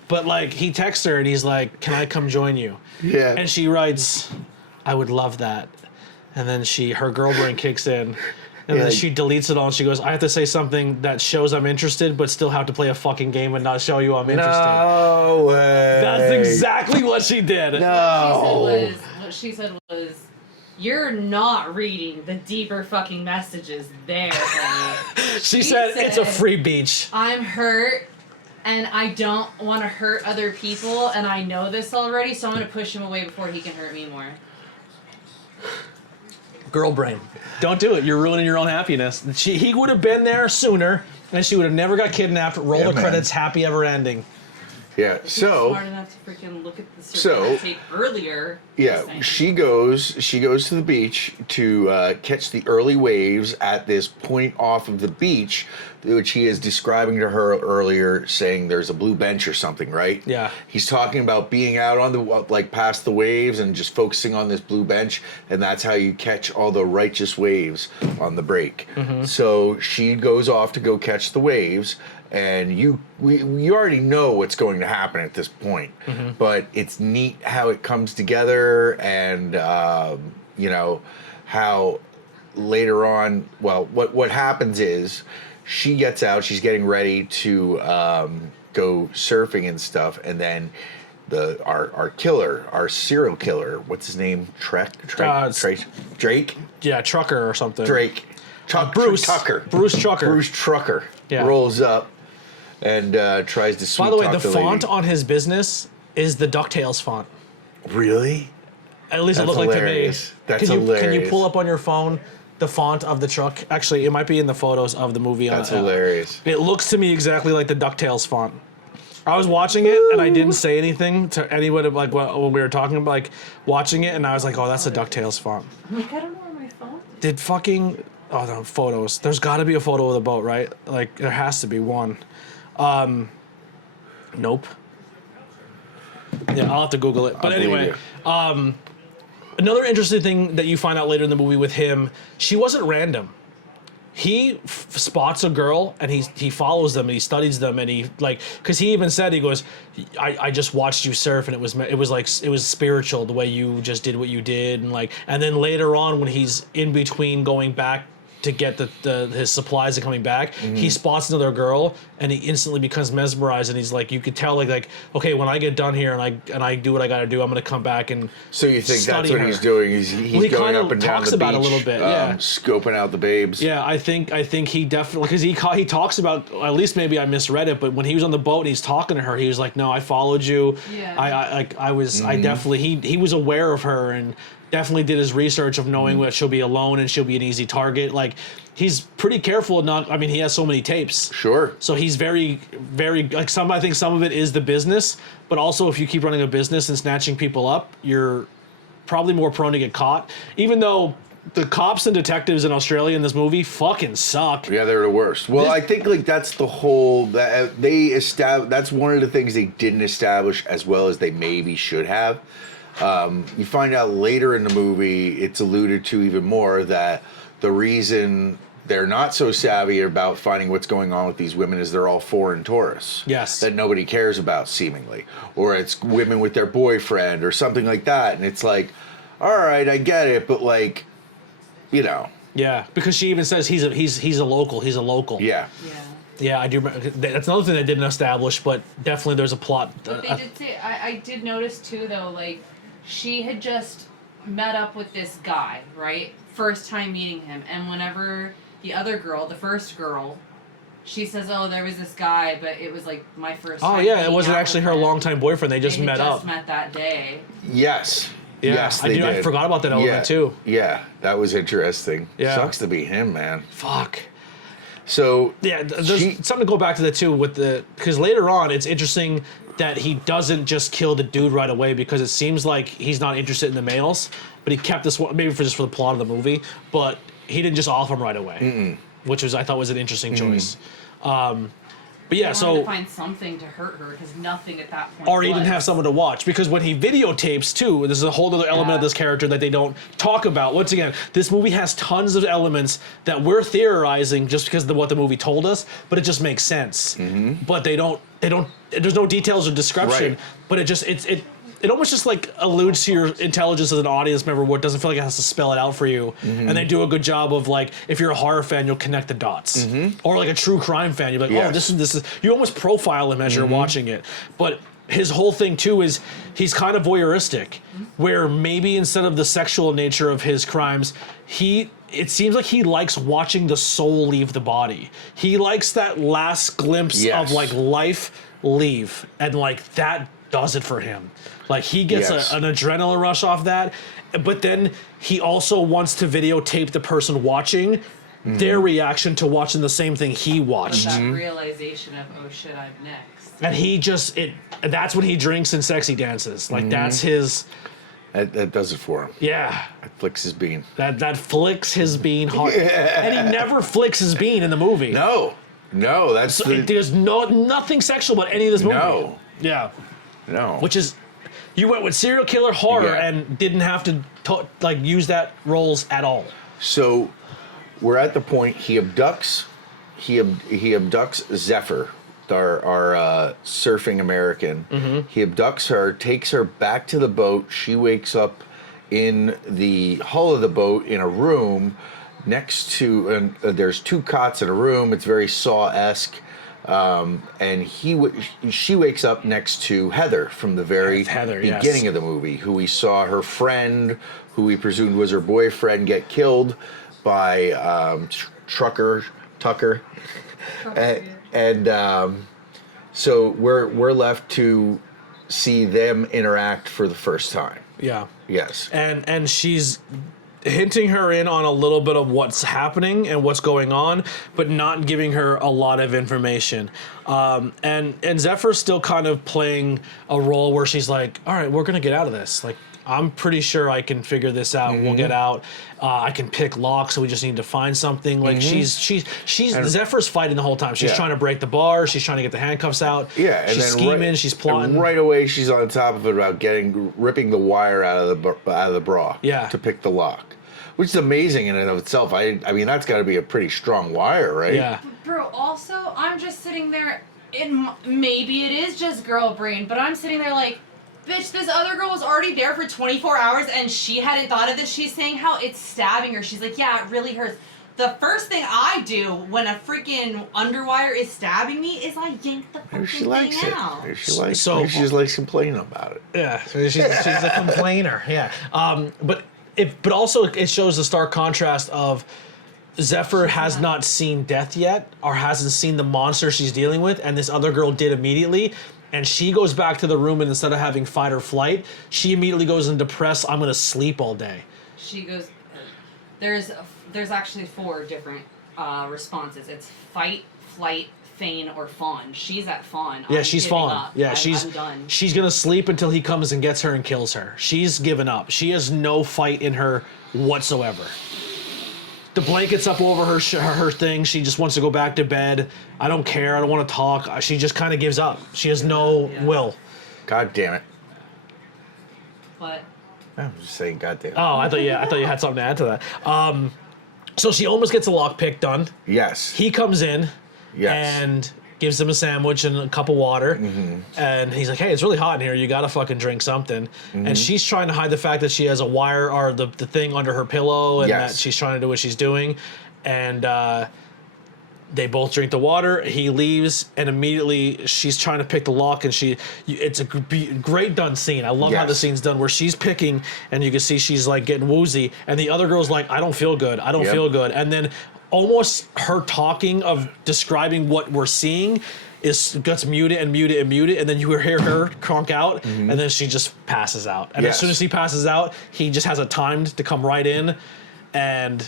But like he texts her and he's like, "Can I come join you?" Yeah. And she writes, "I would love that." And then her girl brain kicks in. And Yeah. then she deletes it all and she goes, "I have to say something that shows I'm interested, but still have to play a fucking game and not show you I'm interested." No way. That's exactly what she did. No. What she said was, "You're not reading the deeper fucking messages there, honey." She said, "It's a free beach." I'm hurt, and I don't want to hurt other people, and I know this already, so I'm going to push him away before he can hurt me more. Girl brain. Don't do it. You're ruining your own happiness. He would have been there sooner, and she would have never got kidnapped. Roll Yeah, the man. credits, happy ever ending. Yeah. He's So smart enough to freaking look at the surveillance tape earlier. yeah, Just saying. she goes to the beach to catch the early waves at this point off of the beach, which he is describing to her earlier, saying there's a blue bench or something, right? Yeah. He's talking about being out on the like past the waves and just focusing on this blue bench, and that's how you catch all the righteous waves on the break. So she goes off to go catch the waves. And you already know what's going to happen at this point, but it's neat how it comes together, and you know how later on. Well, what happens is she gets out, she's getting ready to go surfing and stuff, and then our killer, our serial killer, what's his name? Drake. Yeah, Trucker or something. Drake. Bruce Tucker. Bruce Trucker. Bruce Trucker rolls up and tries to sweet By the way, talk the font lady. on his business is the DuckTales font. Really? At least That's it looked hilarious. like to me. That's Can you hilarious. pull up on your phone the font of the truck? Actually, it might be in the photos of the movie. That's hilarious. It looks to me exactly like the DuckTales font. I was watching it and I didn't say anything to anyone like when we were talking about like watching it, and I was like, "Oh, that's a DuckTales font." I'm like, I don't know where my phone is. Did fucking no photos? There's got to be a photo of the boat, right? Like there has to be one. Nope. Yeah, I'll have to Google it. But I believe anyway, you. another interesting thing that you find out later in the movie with him, she wasn't random. He spots a girl and he follows them and he studies them, and he like, because he even said, he goes, I just watched you surf and it was spiritual the way you just did what you did, and like, and then later on when he's in between going back to get his supplies and coming back, he spots another girl and he instantly becomes mesmerized, and he's like, you could tell like okay, when I get done here and I do what I gotta do, I'm gonna come back and So you think study that's what her. he's doing? He's he going kinda up and down talks the about beach, it a little bit, yeah. scoping out the babes. Yeah, I think he definitely, because he talks about, at least maybe I misread it, but when he was on the boat and he's talking to her, he was like, no, I followed you. Yeah. I definitely, he was aware of her and definitely did his research of knowing that she'll be alone and she'll be an easy target. Like, he's pretty careful not, I mean, he has so many tapes. Sure. So he's very, very, like I think some of it is the business, but also if you keep running a business and snatching people up, you're probably more prone to get caught. Even though the cops and detectives in Australia in this movie fucking suck. Yeah, they're the worst. Well, I think like that's the whole that that's one of the things they didn't establish as well as they maybe should have. You find out later in the movie, it's alluded to even more that the reason they're not so savvy about finding what's going on with these women is they're all foreign tourists. Yes. That nobody cares about, seemingly. Or it's women with their boyfriend or something like that. And it's like, all right, I get it, but like, you know. Yeah, because she even says he's a local. He's a local. Yeah. Yeah. Yeah, I do remember. That's another thing they didn't establish, but definitely there's a plot. But they did say, I did notice too, though, like, she had just met up with this guy, right? First time meeting him. And whenever the other girl, the first girl, she says, oh, there was this guy, but it was like my first time. Oh yeah, it meeting wasn't out actually with her him. longtime boyfriend. They just They met had up. just met that day. Yes. Yeah, Yes, they did. I forgot about that element too. Yeah, that was interesting. Yeah. Sucks to be him, man. Fuck. So Yeah, there's something to go back to that too with because later on it's interesting that he doesn't just kill the dude right away, because it seems like he's not interested in the males, but he kept this one maybe for the plot of the movie, but he didn't just off him right away, which I thought was an interesting choice. But yeah, They wanted so to find something to hurt her because nothing at that point. or even was. have someone to watch, because when he videotapes too, there's a whole other element of this character that they don't talk about. Once again, this movie has tons of elements that we're theorizing just because of what the movie told us, but it just makes sense. But they don't there's no details or description, Right. but it almost just like alludes to your intelligence as an audience member, where it doesn't feel like it has to spell it out for you. And they do a good job of, like, if you're a horror fan, you'll connect the dots. Or like a true crime fan, you're like, oh, this is you almost profile him as you're watching it. But his whole thing too is he's kind of voyeuristic, where maybe instead of the sexual nature of his crimes, it seems like he likes watching the soul leave the body. He likes that last glimpse of like life leave, and like that does it for him. Like he gets an adrenaline rush off that, but then he also wants to videotape the person watching their reaction to watching the same thing he watched. That realization of, oh shit, I'm next. And he just that's when he drinks and sexy dances. Like that's his That does it for him. yeah. That flicks his bean. That flicks his bean hard. And he never flicks his bean in the movie. No, that's So there's nothing sexual about any of this movie. No. Yeah. no. Which is, you went with serial killer horror Yeah. and didn't have to use that roles at all. So we're at the point he abducts Zephyr, our surfing American. He abducts her, takes her back to the boat. She wakes up in the hull of the boat in a room next to, and there's 2 cots in a room. It's very Saw-esque. And she wakes up next to Heather from the very beginning of the movie, who we saw her friend, who we presumed was her boyfriend, get killed by Tucker. So we're left to see them interact for the first time. Yeah. Yes. And she's hinting her in on a little bit of what's happening and what's going on, but not giving her a lot of information. And Zephyr's still kind of playing a role where she's like, all right, we're going to get out of this. Like, I'm pretty sure I can figure this out. We'll get out. I can pick locks, so we just need to find something. Like she's Zephyr's fighting the whole time. She's trying to break the bar. She's trying to get the handcuffs out. Yeah, and she's then scheming. She's plotting. And right away, she's on top of it about ripping the wire out of the bra. Yeah. To pick the lock, which is amazing in and of itself. I mean, that's got to be a pretty strong wire, right? Yeah. Bro, also, I'm just sitting there, maybe it is just girl brain, but I'm sitting there like, bitch, this other girl was already there for 24 hours and she hadn't thought of this. She's saying how it's stabbing her. She's like, yeah, it really hurts. The first thing I do when a freaking underwire is stabbing me is I yank the fucking She likes thing it. out. Maybe she likes. So- Maybe she just likes complaining about it. Yeah, she's a complainer. Yeah, but also it shows the stark contrast of Zephyr has not seen death yet, or hasn't seen the monster she's dealing with, and this other girl did immediately. And she goes back to the room, and instead of having fight or flight, she immediately goes into press. I'm gonna sleep all day. She goes, there's actually 4 different responses. It's fight, flight, feign, or fawn. She's at fawn. Yeah, I'm she's giving fawn. up. Yeah, I'm done. she's gonna sleep until he comes and gets her and kills her. She's given up. She has no fight in her whatsoever. The blanket's up over her thing. She just wants to go back to bed. I don't care. I don't want to talk. She just kind of gives up. She has no will. God damn it. But I'm just saying, God damn it. Oh, I thought you had something to add to that. So she almost gets a lockpick done. Yes. He comes in and gives him a sandwich and a cup of water. And he's like, hey, it's really hot in here. You got to fucking drink something. And she's trying to hide the fact that she has a wire or the thing under her pillow and that she's trying to do what she's doing. And they both drink the water. He leaves, and immediately she's trying to pick the lock, and it's a great done scene. I love how the scene's done, where she's picking, and you can see she's like getting woozy, and the other girl's like, I don't feel good. I don't feel good. And then almost her talking of describing what we're seeing gets muted, and then you hear her cronk out, and then she just passes out. And as soon as she passes out, he just has a timed to come right in, and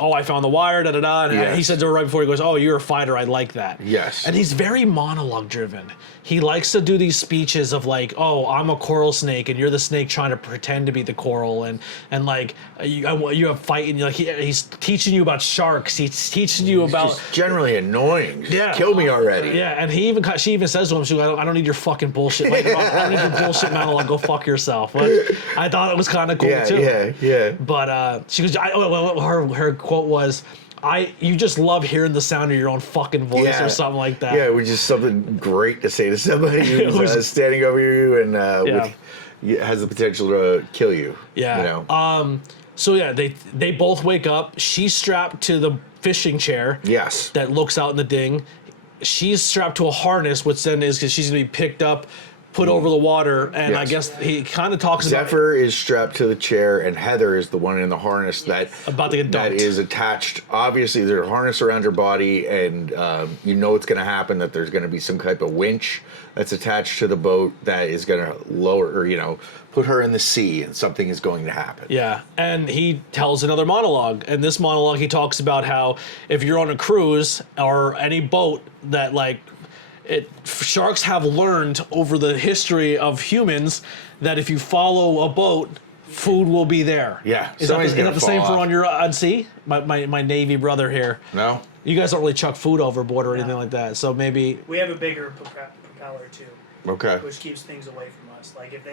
I found the wire, and he said to her right before, he goes, oh, you're a fighter, I like that. Yes. And he's very monologue driven. He likes to do these speeches of like, oh, I'm a coral snake, and you're the snake trying to pretend to be the coral, and like, you have fight, and like he's teaching you about sharks, he's teaching you about... Just generally annoying. Just kill me already. Yeah, and she even says to him, she goes, I don't need your fucking bullshit. Like, I don't need your bullshit monologue, go fuck yourself. But I thought it was kind of cool too. Yeah. But she goes, her quote was, you just love hearing the sound of your own fucking voice or something like that. Yeah, which is something great to say to somebody who's standing over you and has the potential to kill you. Yeah. You know? So yeah, they both wake up. She's strapped to the fishing chair. Yes. That looks out in the ding. She's strapped to a harness, which then is because she's gonna be picked up put over the water, and I Yes. guess he kind of talks about Zephyr is strapped to the chair, and Heather is the one in the harness that about to get that dumped. is attached. Obviously, there's a harness around her body, and you know it's going to happen. That there's going to be some type of winch that's attached to the boat that is going to lower, or put her in the sea, and something is going to happen. Yeah, and he tells another monologue. And this monologue, he talks about how if you're on a cruise or any boat that sharks have learned over the history of humans that if you follow a boat, food will be there. Yeah, is somebody's that gonna the same fall for off. on your on sea? My Navy brother here. No. You guys don't really chuck food overboard or anything like that, so maybe. We have a bigger propeller too, Okay. which keeps things away from us. Like if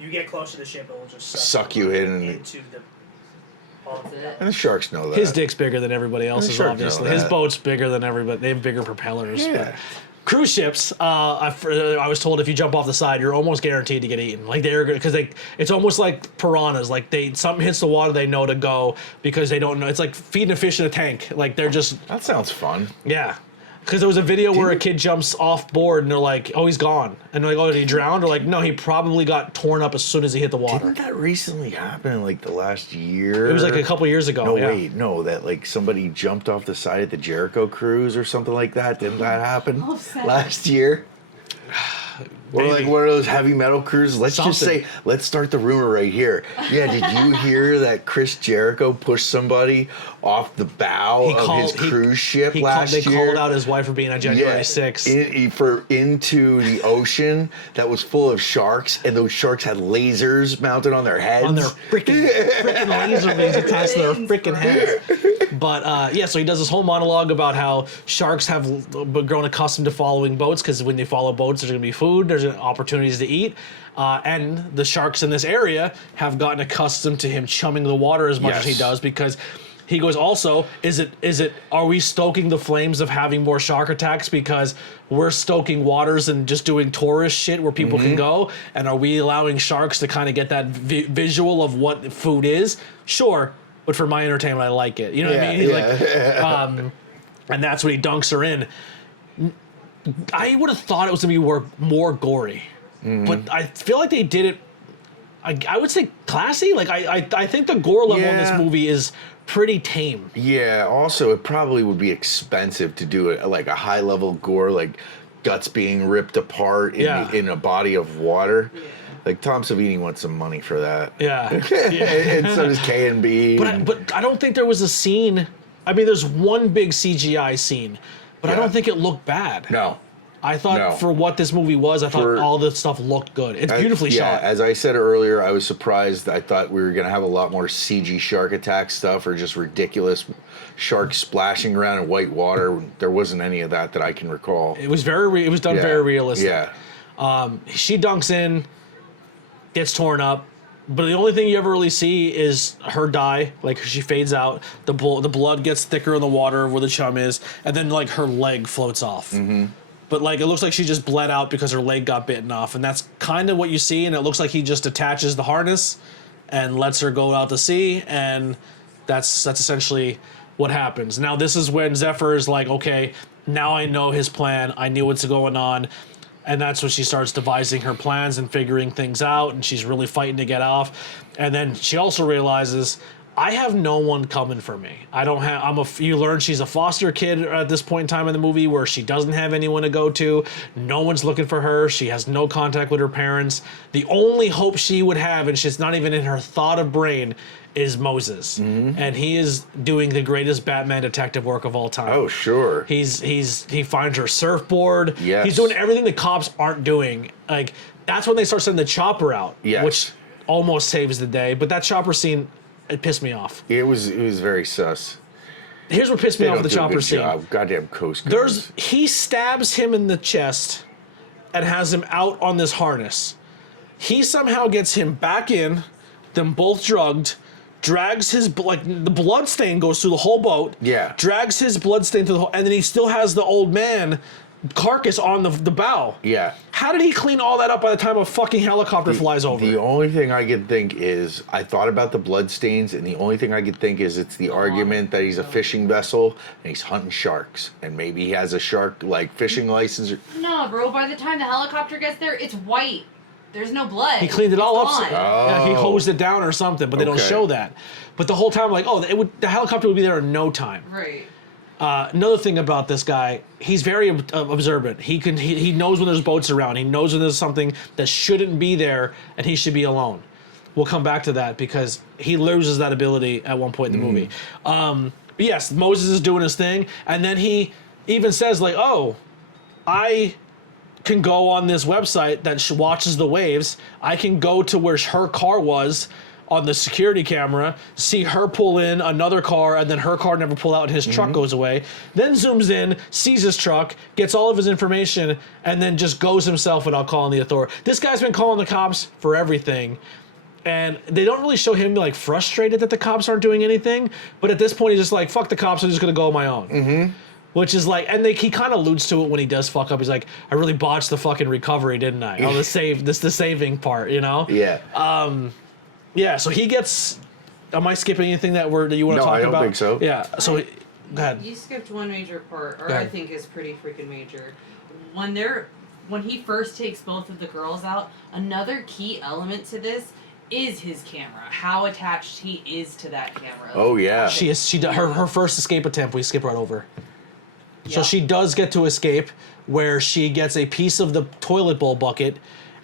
you get close to the ship, it will just Suck you in and- into the. That's it. And the sharks know that. His dick's bigger than everybody else's, sure know obviously. His that. boat's bigger than everybody. They have bigger propellers. Yeah. But cruise ships, I was told if you jump off the side, you're almost guaranteed to get eaten. Like because it's almost like piranhas. Like something hits the water, they know to go because they don't know. It's like feeding a fish in a tank. Like they're just That sounds fun. yeah. Because there was a video where a kid jumps off board and they're like, "Oh, he's gone," and they're like, "Oh, did he drown?" Or like, "No, he probably got torn up as soon as he hit the water." Didn't that recently happen? Like the last year? It was like a couple years ago. No, yeah. wait, no. That like somebody jumped off the side of the Jericho cruise or something like that. Didn't that happen Oh, sad. last year? Or like Maybe. one of those heavy metal cruises. Let's just Something. say, let's start the rumor right here. Yeah, did you hear that Chris Jericho pushed somebody off the bow of his cruise ship last They year? called out his wife for being on January 6th. Into the ocean that was full of sharks, and those sharks had lasers mounted on their heads. On their freaking laser beams attached to their freaking heads. But so he does this whole monologue about how sharks have grown accustomed to following boats because when they follow boats, there's going to be food, there's opportunities to eat, and the sharks in this area have gotten accustomed to him chumming the water as much as he Yes. does because. He goes, also, are we stoking the flames of having more shark attacks because we're stoking waters and just doing tourist shit where people can go? And are we allowing sharks to kind of get that visual of what food is? Sure, but for my entertainment, I like it. You know what I mean? He's like, and that's what he dunks her in. I would have thought it was going to be more gory, but I feel like they did it, I would say classy. Like, I think the gore level in this Yeah. movie is pretty tame. Yeah, also, it probably would be expensive to do it like a high level gore, like guts being ripped apart in a body of water. Like, Tom Savini wants some money for that. Yeah. And so does K&B. But I don't think there was a scene. I mean, there's one big CGI scene, but I Yeah. don't think it looked bad. No. I thought No. for what this movie was, I thought all the stuff looked good. It's beautifully shot. As I said earlier, I was surprised. I thought we were going to have a lot more CG shark attack stuff or just ridiculous sharks splashing around in white water. There wasn't any of that I can recall. It was it was done very realistic. Yeah. She dunks in, gets torn up, but the only thing you ever really see is her die. Like, she fades out, the blood gets thicker in the water where the chum is, and then like her leg floats off. Mm-hmm. But like, it looks like she just bled out because her leg got bitten off, and that's kind of what you see. And it looks like he just attaches the harness and lets her go out to sea, and that's essentially what happens. Now this is when Zephyr is like, okay, now I know his plan. I knew what's going on. And that's when she starts devising her plans and figuring things out, and she's really fighting to get off. And then she also realizes, I have no one coming for me. I don't have. You learn she's a foster kid at this point in time in the movie where she doesn't have anyone to go to. No one's looking for her. She has no contact with her parents. The only hope she would have, and she's not even in her thought of brain, is Moses, and he is doing the greatest Batman detective work of all time. Oh, sure. He finds her surfboard. Yes. He's doing everything the cops aren't doing. Like, that's when they start sending the chopper out, Yes. which almost saves the day. But that chopper scene, it pissed me off. It was very sus. Here's what pissed me They off don't with the do a chopper good scene. job. Goddamn Coast Guard. He stabs him in the chest and has him out on this harness. He somehow gets him back in, them both drugged, drags his the blood stain goes through the whole boat. Yeah. Drags his blood stain through the whole, and then he still has the old man carcass on the bow. Yeah. How did he clean all that up by the time a fucking helicopter flies over? The only thing I can think is, I thought about the blood stains, and the only thing I could think is it's the argument that he's a fishing vessel and he's hunting sharks, and maybe he has a shark like fishing license. No, bro. By the time the helicopter gets there, it's white. There's no blood. He cleaned it all It's up. gone. Yeah, he hosed it down or something, but they don't Okay. show that. But the whole time, like, the helicopter would be there in no time. Right. Another thing about this guy, he's very observant. He knows when there's boats around. He knows when there's something that shouldn't be there, and he should be alone. We'll come back to that because he loses that ability at one point in the movie. But yes, Moses is doing his thing, and then he even says like, "Oh, I can go on this website that watches the waves. I can go to where her car was on the security camera, see her pull in another car, and then her car never pull out and his truck goes away. Then zooms in, sees his truck, gets all of his information, and then just goes himself without calling the authority. This guy's been calling the cops for everything. And they don't really show him like frustrated that the cops aren't doing anything. But at this point, he's just like, fuck the cops, I'm just going to go on my own. Which is like, and he kind of alludes to it when he does fuck up. He's like, I really botched the fucking recovery, didn't I? Oh, the saving part, you know? Yeah. Yeah, so he gets. Am I skipping anything that you want to No, talk I don't about? think so. Yeah, so go ahead. You skipped one major part, or Go I ahead. think is pretty freaking major. When he first takes both of the girls out, another key element to this is his camera. How attached he is to that camera. Oh, yeah. Her first escape attempt. We skip right over. So Yeah. she does get to escape, where she gets a piece of the toilet bowl bucket,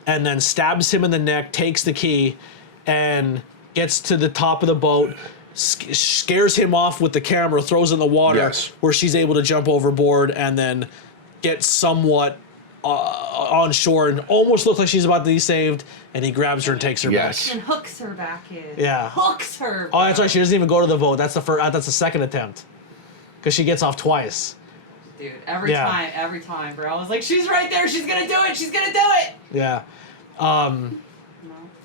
and then stabs him in the neck, takes the key, and gets to the top of the boat, scares him off with the camera, throws it in the water, Yes. where she's able to jump overboard and then get somewhat on shore and almost looks like she's about to be saved, and he grabs her and takes her Yes. back. And hooks her back in. Yeah. Hooks her. Oh, that's right. She doesn't even go to the boat. That's the second attempt, because she gets off twice. Dude, every time, bro. I was like, she's right there. She's gonna do it. She's gonna do it. Yeah. No.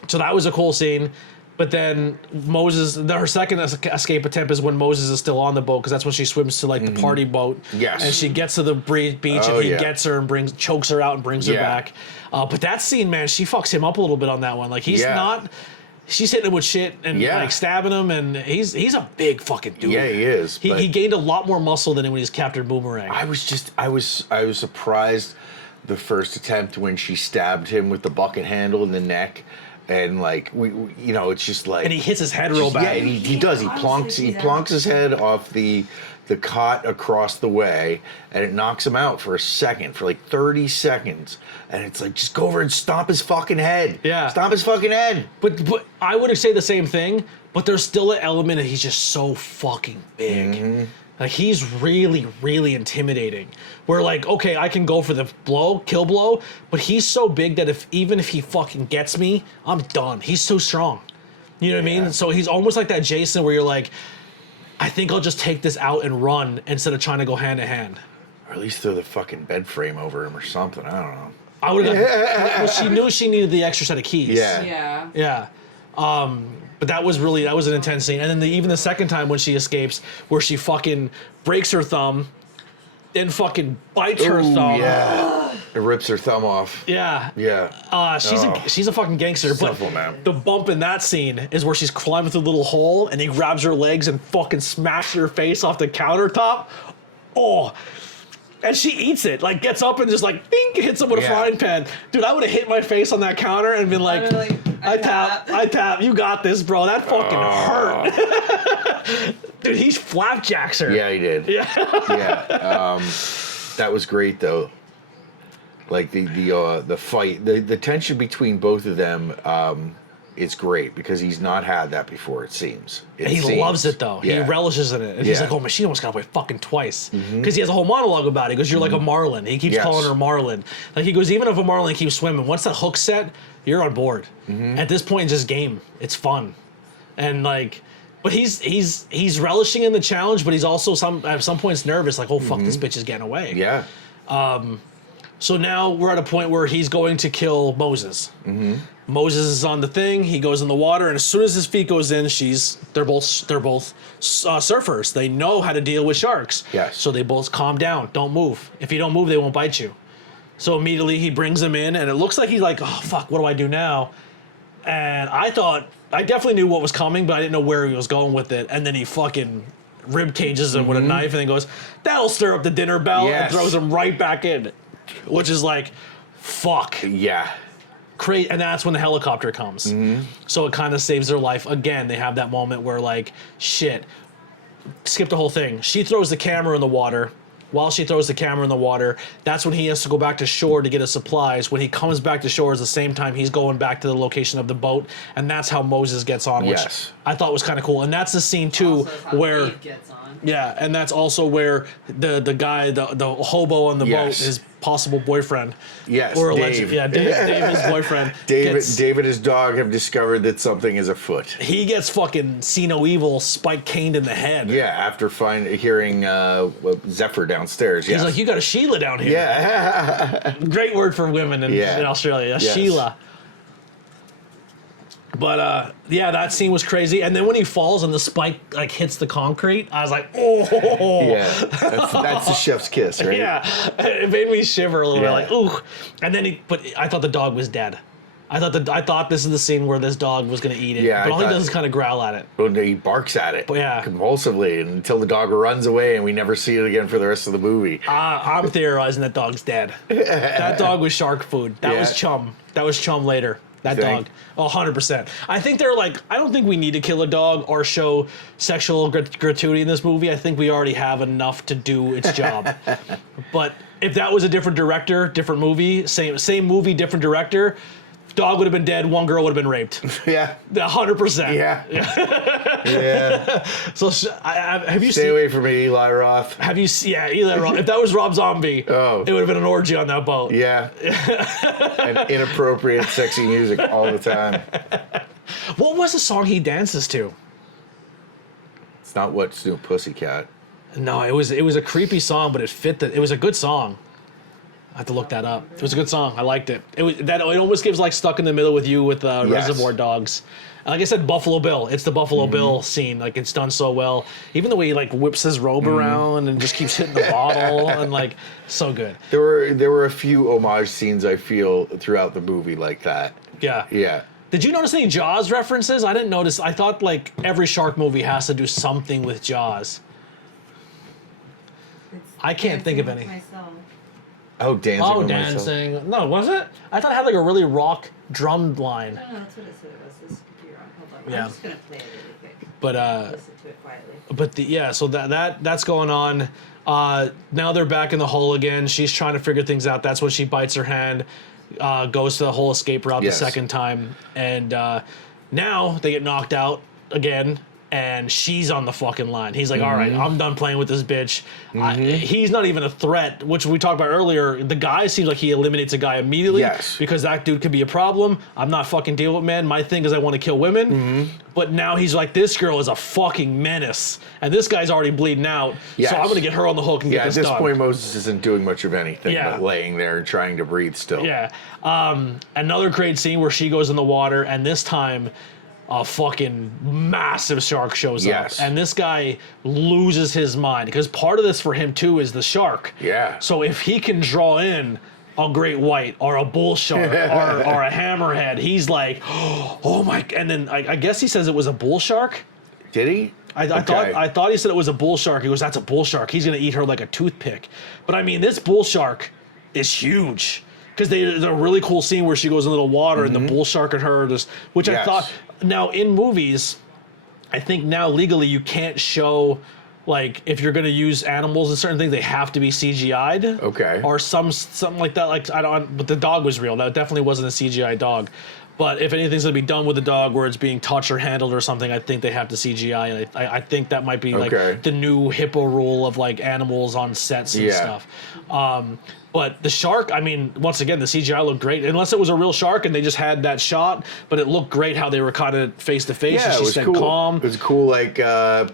So that was a cool scene. But then her second escape attempt is when Moses is still on the boat, because that's when she swims to like the party boat. Yes. And she gets to the beach Oh, and he yeah. gets her and chokes her out and brings her Yeah. back. But that scene, man, she fucks him up a little bit on that one. Like she's hitting him with shit and like stabbing him, and he's a big fucking dude. Yeah, he is. He but gained a lot more muscle than when he's Captain Boomerang. I was surprised the first attempt when she stabbed him with the bucket handle in the neck, and like we it's just like, and he hits his head real bad. Yeah, and he does. He plonks his head off the cot across the way, and it knocks him out for a second, for like 30 seconds. And it's like, just go over and stomp his fucking head. Yeah. Stomp his fucking head. But I would say the same thing, but there's still an element that he's just so fucking big. Like, he's really, really intimidating. Where, like, okay, I can go for the kill blow, but he's so big that even if he fucking gets me, I'm done. He's so strong. You know what I mean? So he's almost like that Jason where you're like, I think I'll just take this out and run instead of trying to go hand to hand. Or at least throw the fucking bed frame over him or something. I don't know. I would have. Well, she knew she needed the extra set of keys. Yeah. Yeah. Yeah. But that was an intense scene. And then even the second time when she escapes, where she fucking breaks her thumb, then fucking bites her thumb. Yeah. It rips her thumb off. Yeah. Yeah. She's a fucking gangster. Simple, But man. the bump in that scene is where she's climbing through the little hole and he grabs her legs and fucking smashes her face off the countertop. Oh. And she eats it, like gets up and just like ding, hits him with a frying pan. Dude, I would have hit my face on that counter and been like, I tap, you got this, bro. That fucking hurt. Dude, he's flapjacks her. Yeah, he did. Yeah. Yeah. That was great though. Like the fight, the tension between both of them is great because he's not had that before. It seems. He loves it though. Yeah. He relishes in it. And he's like, oh man, she almost got away fucking twice. Because he has a whole monologue about it. He goes, you're like a marlin. He keeps calling her marlin. Like he goes, even if a marlin keeps swimming, once that hook's set, you're on board. At this point, it's just game. It's fun. And like, but he's relishing in the challenge, but he's also at some points nervous, like, oh fuck, this bitch is getting away. Yeah. So now we're at a point where he's going to kill Moses. Mm-hmm. Moses is on the thing. He goes in the water, and as soon as his feet goes in, they're both surfers. They know how to deal with sharks. Yes. So they both calm down. Don't move. If you don't move, they won't bite you. So immediately he brings him in, and it looks like he's like, oh fuck, what do I do now? And I definitely knew what was coming, but I didn't know where he was going with it. And then he fucking rib cages him with a knife, and then goes, that'll stir up the dinner bell, and throws him right back in, which is like, fuck. Yeah. Great, and that's when the helicopter comes. So it kind of saves their life. Again, they have that moment where like, shit, skip the whole thing. She throws the camera in the water. While she throws the camera in the water, that's when he has to go back to shore to get his supplies. When he comes back to shore is the same time he's going back to the location of the boat, and that's how Moses gets on, which I thought was kind of cool. And that's the scene too where Dave gets on. yeah, and that's also where the guy, the hobo on the boat, his possible boyfriend. Yes, or Dave. Dave, his boyfriend. Dave and his dog have discovered that something is afoot. He gets fucking see no evil, spike caned in the head. Yeah, after hearing Zephyr downstairs. He's like, you got a Sheila down here. Yeah. Great word for women in Australia, a Sheila. But yeah, that scene was crazy. And then when he falls and the spike like hits the concrete, I was like, oh. Yeah, that's the chef's kiss, right? Yeah, it made me shiver a little bit, like ooh. And then but I thought the dog was dead. I thought this is the scene where this dog was gonna eat it. Yeah, but all he does is kind of growl at it. Well, he barks at it, convulsively, until the dog runs away, and we never see it again for the rest of the movie. I'm theorizing that dog's dead. That dog was shark food. That was chum. That was chum later. That dog. 100%. I think they're like, I don't think we need to kill a dog or show sexual gratuity in this movie. I think we already have enough to do its job. But if that was a different director, different movie, same movie, different director, dog would have been dead, one girl would have been raped. Yeah. 100%. Yeah. Yeah. So have you Stay away from me, Eli Roth. Have you seen? Yeah, Eli Roth. If that was Rob Zombie, it would have been an orgy on that boat. Yeah. And inappropriate, sexy music all the time. What was the song he dances to? It's not What's New Pussycat. No, it was a creepy song, but it was a good song. I have to look that up. It was a good song. I liked it. It almost gives like Stuck in the Middle with You with Reservoir Dogs. Like I said, Buffalo Bill. It's the Buffalo Bill scene. Like it's done so well. Even the way he like whips his robe around and just keeps hitting the bottle and like so good. There were a few homage scenes I feel throughout the movie like that. Yeah. Yeah. Did you notice any Jaws references? I didn't notice. I thought like every shark movie has to do something with Jaws. I can't think of any. Oh, dancing. Oh, with dancing. Myself. No, was it? I thought it had like a really rock drummed line. No, that's what it said it was. This computer on. Hold on. Yeah. I'm just gonna play it really quick. But Listen to it quietly. But so that's going on. Now they're back in the hole again. She's trying to figure things out. That's when she bites her hand, goes to the whole escape route the second time, and now they get knocked out again. And she's on the fucking line. He's like, all right, I'm done playing with this bitch. He's not even a threat, which we talked about earlier. The guy seems like he eliminates a guy immediately because that dude could be a problem. I'm not fucking dealing with men. My thing is I want to kill women. But now he's like, this girl is a fucking menace. And this guy's already bleeding out. So I'm going to get her on the hook and get this done. At this point, Moses isn't doing much of anything but laying there and trying to breathe still. Yeah. Another great scene where she goes in the water, and this time a fucking massive shark shows up. And this guy loses his mind because part of this for him too is the shark. Yeah. So if he can draw in a great white or a bull shark or a hammerhead, he's like, oh my, and then I guess he says it was a bull shark. Did he? I thought he said it was a bull shark. He goes, that's a bull shark. He's gonna eat her like a toothpick. But I mean, this bull shark is huge. Because there's a really cool scene where she goes into the water and the bull shark and her just, which I thought, now in movies, I think now legally you can't show, like, if you're going to use animals and certain things, they have to be CGI'd. Okay. Or something like that. Like, but the dog was real. That definitely wasn't a CGI dog. But if anything's going to be done with the dog where it's being touched or handled or something, I think they have to CGI. And I think that might be like the new HIPAA rule of like animals on sets and stuff. But the shark, I mean, once again, the CGI looked great. Unless it was a real shark and they just had that shot, but it looked great how they were kind of face to face. Yeah, and it she was stayed cool. calm. It was a cool, like,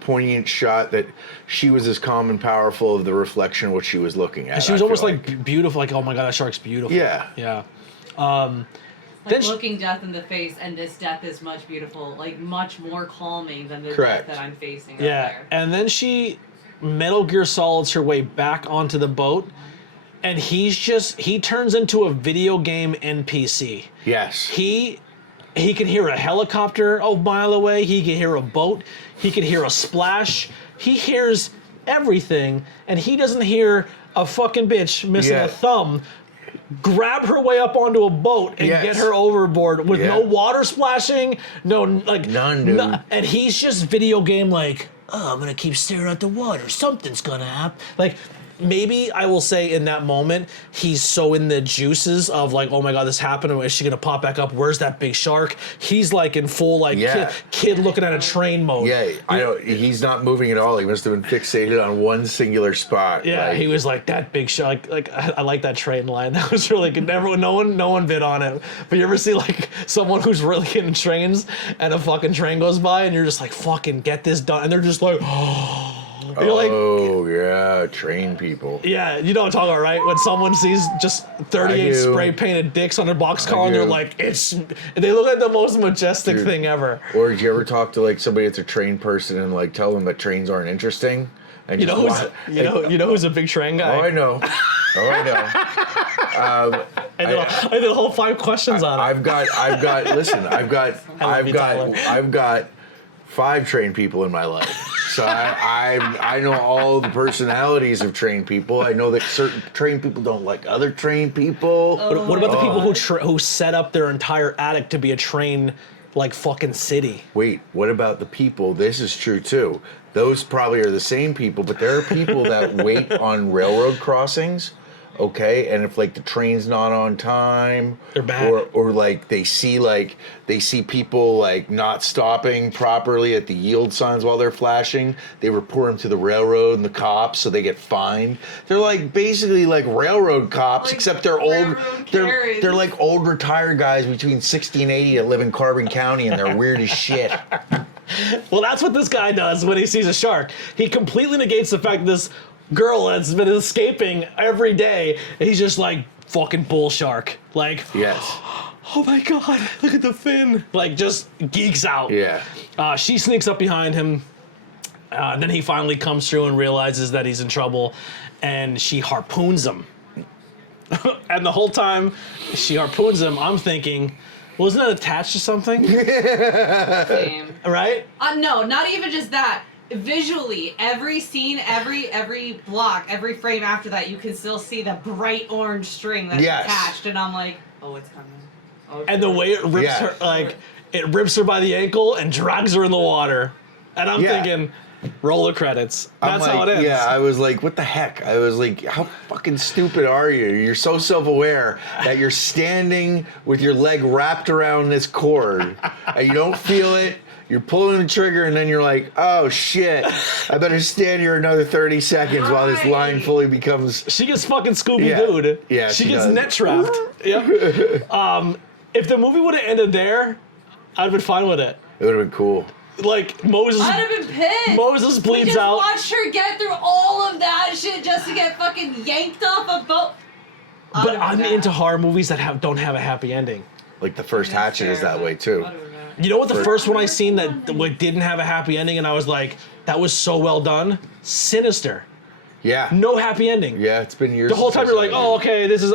poignant shot that she was as calm and powerful of the reflection of what she was looking at. And she was I almost feel like beautiful, like, oh my god, that shark's beautiful. Yeah. Yeah. Like Then she- looking death in the face, and this death is much beautiful, like much more calming than the Correct. death that I'm facing. Yeah. Out there. And then she Metal Gear Solids her way back onto the boat, and he turns into a video game NPC. Yes. He can hear a helicopter a mile away. He can hear a boat. He can hear a splash. He hears everything, and he doesn't hear a fucking bitch missing Yeah. a thumb grab her way up onto a boat and Yes. get her overboard with no Yeah. water splashing, no like None, dude. and he's just video game like, oh, I'm gonna keep staring at the water. Something's gonna happen. Like, maybe I will say in that moment, he's so in the juices of like, oh my god, this happened. Is she gonna pop back up? Where's that big shark? He's like in full like Yeah. kid looking at a train mode. Yeah, I know. He's not moving at all. He must have been fixated on one singular spot. Yeah, like, he was like that big shark. Like I like that train line. That was really good. No one bid on it. But you ever see like someone who's really into trains and a fucking train goes by and you're just like, fucking get this done, and they're just like, oh. You're like, oh, yeah, train people. yeah, you know what I'm talking about, right? When someone sees just 38 I do. spray painted dicks on their box collar, and they're do. like, they look like the most majestic Dude. thing ever. Or did you ever talk to like somebody that's a train person and like tell them that trains aren't interesting? And You know just who's you know who's a big train guy? Oh, I know. Oh, I know. I did a whole 5 questions on it. I've got. Listen, I've got 5 trained people in my life. So I know all the personalities of trained people. I know that certain trained people don't like other trained people. What about the people who set up their entire attic to be a train, like fucking city? Wait, what about the people? This is true too. Those probably are the same people, but there are people that wait on railroad crossings. Okay, and if like the train's not on time, They're bad. or like they see people like not stopping properly at the yield signs while they're flashing, they report them to the railroad and the cops, so they get fined. They're like basically like railroad cops, Like except they're old. railroad Karens. They're like old retired guys between 60 and 80 that live in Carbon County, and they're weird as shit. Well, that's what this guy does when he sees a shark. He completely negates the fact that this girl has been escaping every day, and he's just like, fucking bull shark. Like, Yes. oh my god, look at the fin. Like, just geeks out. Yeah. She sneaks up behind him. Then he finally comes through and realizes that he's in trouble, and she harpoons him. And the whole time she harpoons him, I'm thinking, wasn't it attached to something? Same. Right? No, not even just that. Visually, every scene, every block, every frame after that, you can still see the bright orange string that's Yes. attached, and I'm like, oh, it's coming. Oh, And the way it rips Yeah. her, like, it rips her by the ankle and drags her in the water. And I'm Yeah. thinking, roll the credits. I'm That's how it ends. Yeah, I was like, what the heck? I was like, how fucking stupid are you? You're so self-aware that you're standing with your leg wrapped around this cord and you don't feel it. You're pulling the trigger and then you're like, oh shit, I better stand here another 30 seconds while this line fully becomes... She gets fucking Scooby-Dooed. Yeah, She she gets does. net trapped. Yeah. If the movie would have ended there, I'd have been fine with it. It would have been cool. Like, Moses I'd have been pissed. Moses We bleeds just out. watched her get through all of that shit just to get fucking yanked off a boat. But I'm into horror movies that don't have a happy ending. Like the first Hatchet is that way too. You know what the first one I seen that didn't have a happy ending, and I was like, that was so well done? Sinister. Yeah. No happy ending. Yeah, it's been years. The whole since time I've you're like, seen oh, it. okay, this is,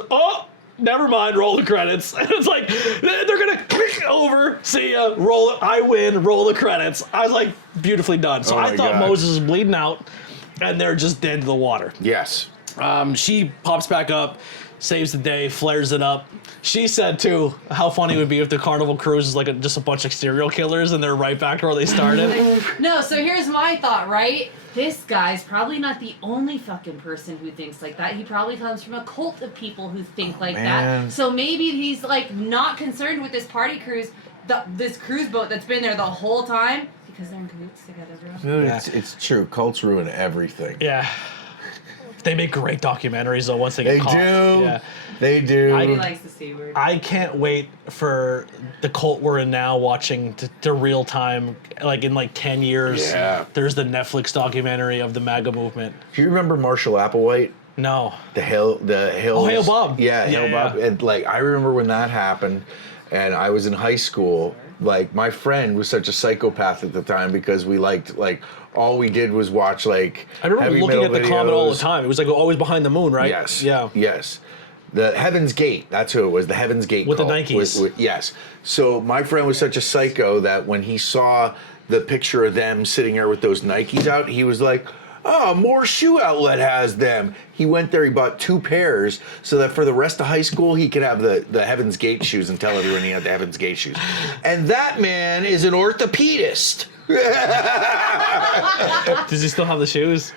never mind, roll the credits. And it's like, they're gonna click over, see ya, roll it, I win, roll the credits. I was like, beautifully done. So Oh I my thought God. Moses was bleeding out, and they're just dead to the water. Yes. She pops back up, saves the day, flares it up. She said too, how funny it would be if the Carnival Cruise is like just a bunch of serial killers and they're right back where they started. No, so here's my thought, right? This guy's probably not the only fucking person who thinks like that. He probably comes from a cult of people who think like man. that. So maybe he's like not concerned with this party cruise, this cruise boat that's been there the whole time because they're in cahoots together, bro. It's true. Cults ruin everything. Yeah. They make great documentaries though. Once they get They caught. do. Yeah. They do. He likes the C word. I can't wait for the cult we're in now watching to real time, like in like 10 years. Yeah. There's the Netflix documentary of the MAGA movement. Do you remember Marshall Applewhite? No. The Hail Hail Bob. Yeah, Yeah, Hail Bob. yeah. And like I remember when that happened, and I was in high school. Like my friend was such a psychopath at the time because we liked like all we did was watch like I remember heavy looking at metal the comment all the videos. time. It was like always behind the moon, right? Yes. Yeah. Yes. The Heaven's Gate. That's who it was. The Heaven's Gate. With the cult. Nikes. Yes. So my friend was such a psycho that when he saw the picture of them sitting there with those Nikes out, he was like, "Oh, more shoe outlet has them." He went there. He bought 2 pairs so that for the rest of high school he could have the Heaven's Gate shoes and tell everyone he had the Heaven's Gate shoes. And that man is an orthopedist. Does he still have the shoes?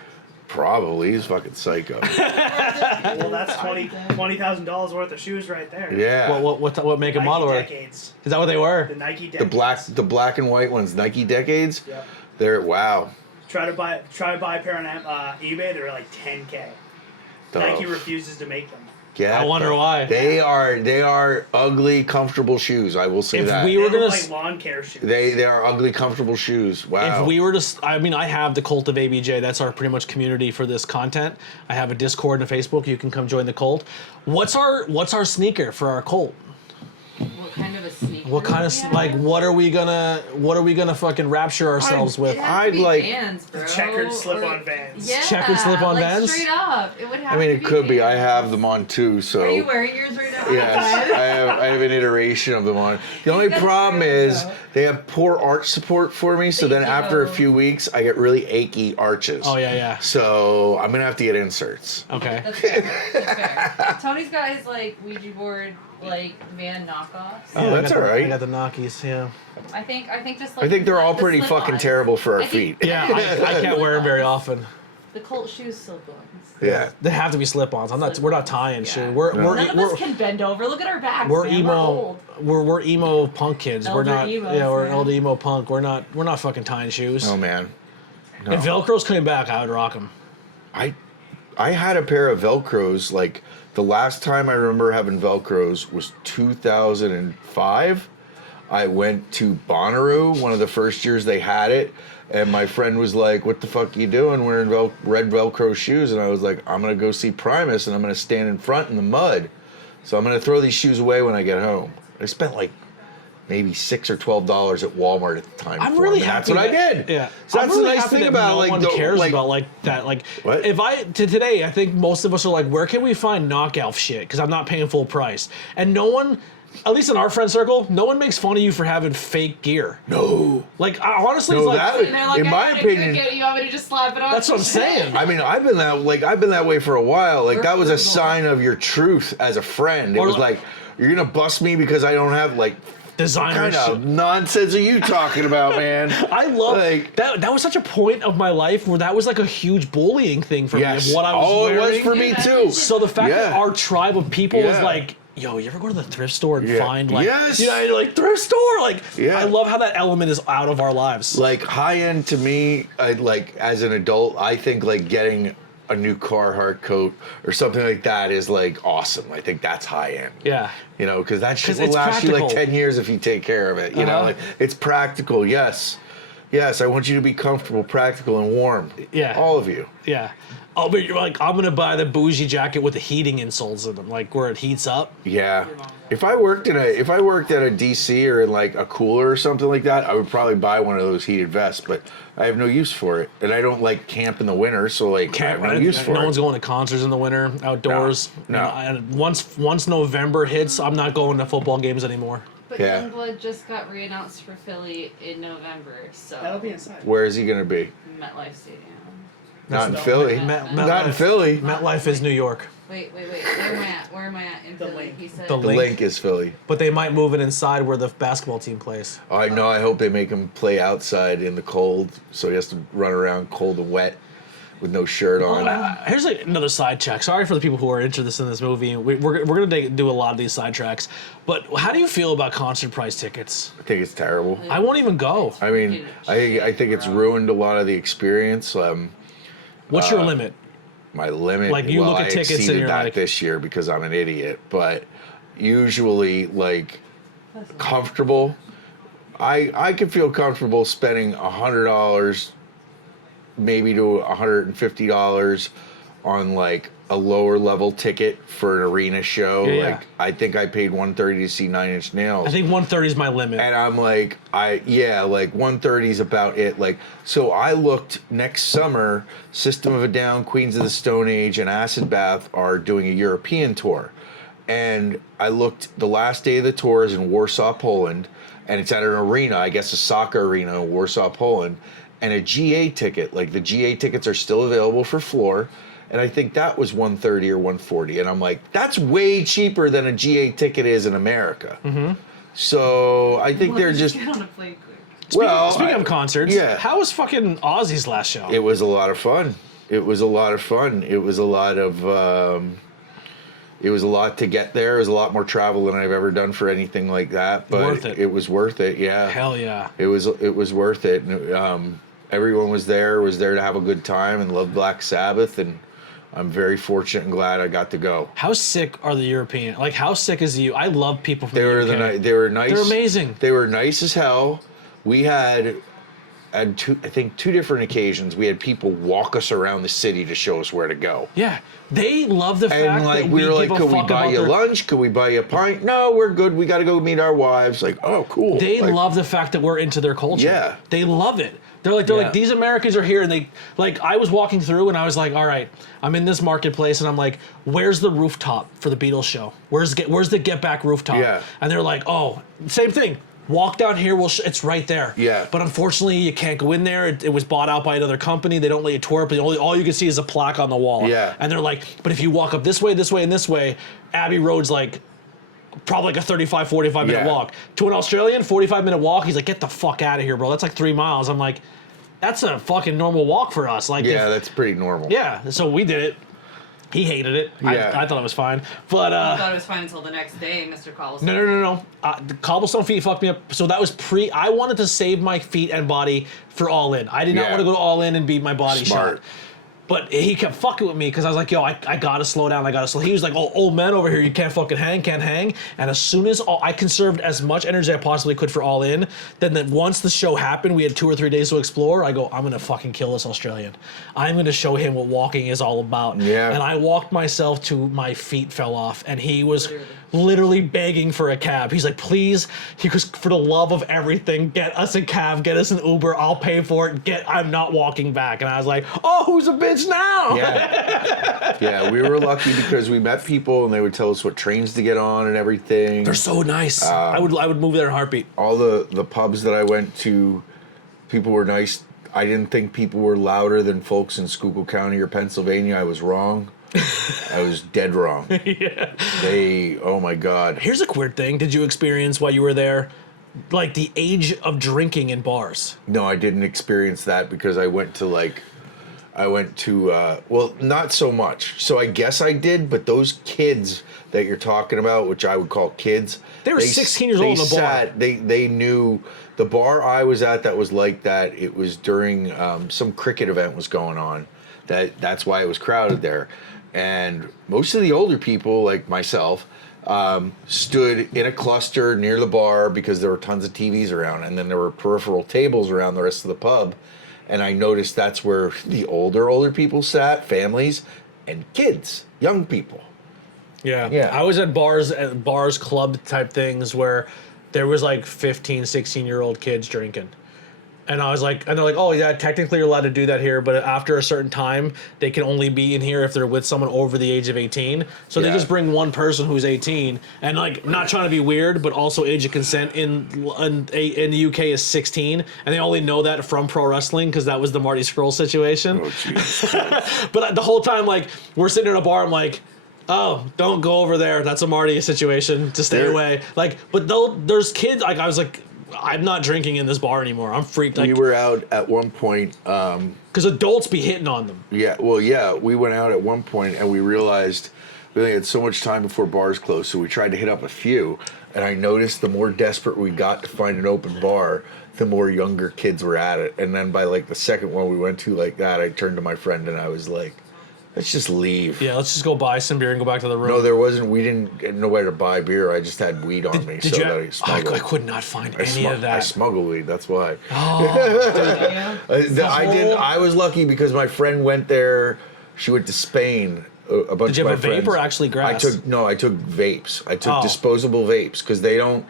Probably. He's fucking psycho. Well, that's $20,000 worth of shoes right there. Yeah. What make and Nike model are they? Decades. Is that what they were? The Nike Decades. The black and white ones, Nike Decades. Yep. They're wow. Try to buy a pair on eBay. They're like $10K. Nike refuses to make them. Get I wonder the- why. They are ugly, comfortable shoes. I will say If that. we They were look gonna like lawn care shoes. They are ugly, comfortable shoes. Wow. If we were to, I mean, I have the cult of ABJ. That's our pretty much community for this content. I have a Discord and a Facebook. You can come join the cult. What's our sneaker for our cult? What kind of a sneaker? What kind of Yeah. like what are we gonna fucking rapture ourselves with? It has to I'd be like- Vans, bro. Checkered slip-on Or- Vans. Yeah, Checkered slip-on like Vans? straight up. It would have I mean, to it could be. I Vans. have them on too. So Are you wearing yours right now? yes, I have an iteration of them on. The only That's problem true, is though. they have poor arch support for me. So They then after a do. few weeks, I get really achy arches. Oh yeah. So I'm gonna have to get inserts. Okay. That's fair. That's fair. Tony's got his like Ouija board like van knockoffs. Oh, Yeah, that's I got all right. I got the Nockies. Yeah. I think just like I think they're all the pretty slip-ons. fucking terrible for our I think- feet. Yeah. I can't wear them very often. The cult shoes slip-ons. Yeah. They have to be slip-ons. We're not tying Yeah. shit. We're No. None of us can bend over. Look at our backs. we're man. emo. old. We're emo punk kids. we're Elder not. emos, Yeah, we're man. elder emo punk. We're not fucking tying shoes. Oh man. No. If Velcro's coming back, I would rock them. I had a pair of Velcros, like the last time I remember having Velcros was 2005. I went to Bonnaroo, one of the first years they had it, and my friend was like, "What the fuck you doing wearing red Velcro shoes?" And I was like, "I'm gonna go see Primus and I'm gonna stand in front in the mud. So I'm gonna throw these shoes away when I get home." I spent like maybe $6 or $12 at Walmart at the time. I'm for really them, and happy. That's what I did. Yeah. So I'm that's really the nice happy thing that about no like one the- cares like, about like that. Like What? if today, I think most of us are like, where can we find knockoff shit? Because I'm not paying full price, and no one. At least in our friend circle, no one makes fun of you for having fake gear. No. Like, honestly, No, it's like, that would- And they're like, in I my got a opinion, cricket, you want me to just slap it on? that's what I'm saying. I mean, I've been that way for a while. Like We're that was a frugal. sign of your truth as a friend. It Or was like- like, you're gonna bust me because I don't have like Designer kind shit. of nonsense are you talking about, man? I love like that. That was such a point of my life where that was like a huge bullying thing for yes. me of what I was oh, wearing. it was for me too. So the fact that Yeah. our tribe of people was Yeah. like, yo, you ever go to the thrift store and Yeah. find like, Yes. you know, you're like thrift store? Like, Yeah. I love how that element is out of our lives. Like high end to me, I like as an adult, I think like getting a new Carhartt coat or something like that is like awesome. I think that's high end. Yeah. You know, because that shit 'Cause will it's last you like practical. 10 years if you take care of it. You know, Uh-huh. like it's practical. Yes. Yes, I want you to be comfortable, practical, and warm. Yeah. All of you. Yeah. Oh, but you're like, I'm gonna buy the bougie jacket with the heating insoles in them, like where it heats up. Yeah. If I worked at a DC or in like a cooler or something like that, I would probably buy one of those heated vests, but I have no use for it. And I don't like camp in the winter, so like I have no use for no it. one's going to concerts in the winter, outdoors. No. You know, and once November hits, I'm not going to football games anymore. But Yeah. Youngblood just got re-announced for Philly in November, so That'll be inside. Where is he going to be? MetLife Stadium. Not in no- Philly. Met- Not in Philly. MetLife is New York, Wait. Where am I at? Where am I at in The Philly? link. He said. The The link. link is Philly. but they might move it inside where the basketball team plays. I know. I hope they make him play outside in the cold, so he has to run around cold and wet with no shirt on. Here's another side check. Sorry for the people who are interested in this movie. We're going to do a lot of these sidetracks. But how do you feel about concert price tickets? I think it's terrible. I won't even go. I mean, I think it's ruined a lot of the experience. What's your limit? My limit. Like, you well, look at I tickets and exceeded you're that like- this year because I'm an idiot. But usually, like, comfortable. I can feel comfortable spending $100, maybe to $150 on like a lower level ticket for an arena show. Yeah, like I think I paid $130 to see Nine Inch Nails. I think 130 is my limit. And I'm like, like 130 is about it. Like, so I looked next summer, System of a Down, Queens of the Stone Age, and Acid Bath are doing a European tour. And I looked, the last day of the tour is in Warsaw, Poland, and it's at an arena, I guess a soccer arena in Warsaw, Poland, and a GA ticket, like the GA tickets are still available for floor, and I think that was 130 or 140, and I'm like, that's way cheaper than a GA ticket is in America. Mm-hmm. So I think they're just... Get on a plane quick. Speaking of concerts, yeah. how was fucking Ozzy's last show? It was a lot of fun. It was a lot of fun. It was a lot of... it was a lot to get there. It was a lot more travel than I've ever done for anything like that. But Worth it. It was worth it, yeah. Hell yeah. It was worth it. And, everyone was there to have a good time and loved Black Sabbath, and I'm very fortunate and glad I got to go. How sick are the European? Like, how sick is you? I love people from They the were UK. they were nice. They're amazing. They were nice as hell. We had two different occasions. We had people walk us around the city to show us where to go. Yeah, they love the fact And like that we were like, give a could we fuck buy about you their... lunch? Could we buy you a pint? No, we're good. We got to go meet our wives. Like, oh, cool. They like, love the fact that we're into their culture. Yeah. They love it. They're like these Americans are here, and they like. I was walking through, and I was like, all right, I'm in this marketplace, and I'm like, where's the rooftop for the Beatles show? Where's the Get Back rooftop? Yeah. And they're like, oh, same thing. Walk down here. It's right there. Yeah. But unfortunately, you can't go in there. It was bought out by another company. They don't let you tour it, but all you can see is a plaque on the wall. Yeah. And they're like, but if you walk up this way, and this way, Abbey Road's like probably like a 35, 45 minute walk. To an Australian, 45-minute walk, he's like, get the fuck out of here, bro. That's like 3 miles. I'm like, that's a fucking normal walk for us. Like, yeah, that's pretty normal. yeah. So we did it. He hated it. Yeah. I thought it was fine. But I thought it was fine until the next day, Mr. Cobblestone. no. The cobblestone feet fucked me up. So that was I wanted to save my feet and body for All In. I did not Yeah. want to go to All In and be my body Smart. shot. But he kept fucking with me because I was like, yo, I gotta slow down. He was like, oh, old man over here, you can't fucking can't hang. And as soon as I conserved as much energy I possibly could for All In, then once the show happened, we had 2 or 3 days to explore. I go, I'm gonna fucking kill this Australian. I'm gonna show him what walking is all about. Yeah. And I walked myself to my feet fell off, and he was literally begging for a cab. He's like, please, he goes, for the love of everything, get us a cab, get us an Uber, I'll pay for it, I'm not walking back. And I was like, oh, who's a bitch now? Yeah. Yeah, we were lucky because we met people and they would tell us what trains to get on and everything. They're so nice. I would move there in a heartbeat. All the pubs that I went to, people were nice. I didn't think people were louder than folks in Schuylkill County or Pennsylvania. I was wrong. I was dead wrong. Yeah. Oh my God. Here's a weird thing. Did you experience while you were there, like the age of drinking in bars? No, I didn't experience that because I went to well, not so much. So I guess I did, but those kids that you're talking about, which I would call kids, They were 16 years old in the bar. They knew the bar I was at that was like that. It was during some cricket event was going on. That's why it was crowded there. And most of the older people, like myself, stood in a cluster near the bar because there were tons of TVs around, and then there were peripheral tables around the rest of the pub. And I noticed that's where the older people sat, families, and kids, young people. Yeah. I was at bars, club type things where there was like 15, 16-year-old kids drinking. And I was like, and they're like, oh yeah, technically you're allowed to do that here, but after a certain time, they can only be in here if they're with someone over the age of 18. So they just bring one person who's 18, and like, not trying to be weird, but also age of consent in the UK is 16, and they only know that from pro wrestling because that was the Marty Scurll situation. Oh, Jesus. But the whole time, like, we're sitting in a bar, I'm like, oh, don't go over there. That's a Marty situation. Just stay away. Like, but there's kids. Like, I was like, I'm not drinking in this bar anymore. I'm freaked. Like, We were out at one point. because adults be hitting on them. Yeah, we went out at one point and we realized we only had so much time before bars closed, so we tried to hit up a few. And I noticed the more desperate we got to find an open bar, the more younger kids were at it. And then by like the second one we went to like that, I turned to my friend and I was like, let's just leave. Yeah, let's just go buy some beer and go back to the room. No, there wasn't. We didn't get nowhere to buy beer. I just had weed on me, Did so you? that I smuggled. I could not find any of that. I smuggled weed. That's why. Yeah. I did. I was lucky because my friend went there. She went to Spain. A bunch Did you of have my a vape friends. or actually grass? I took vapes. I took Oh. disposable vapes because they don't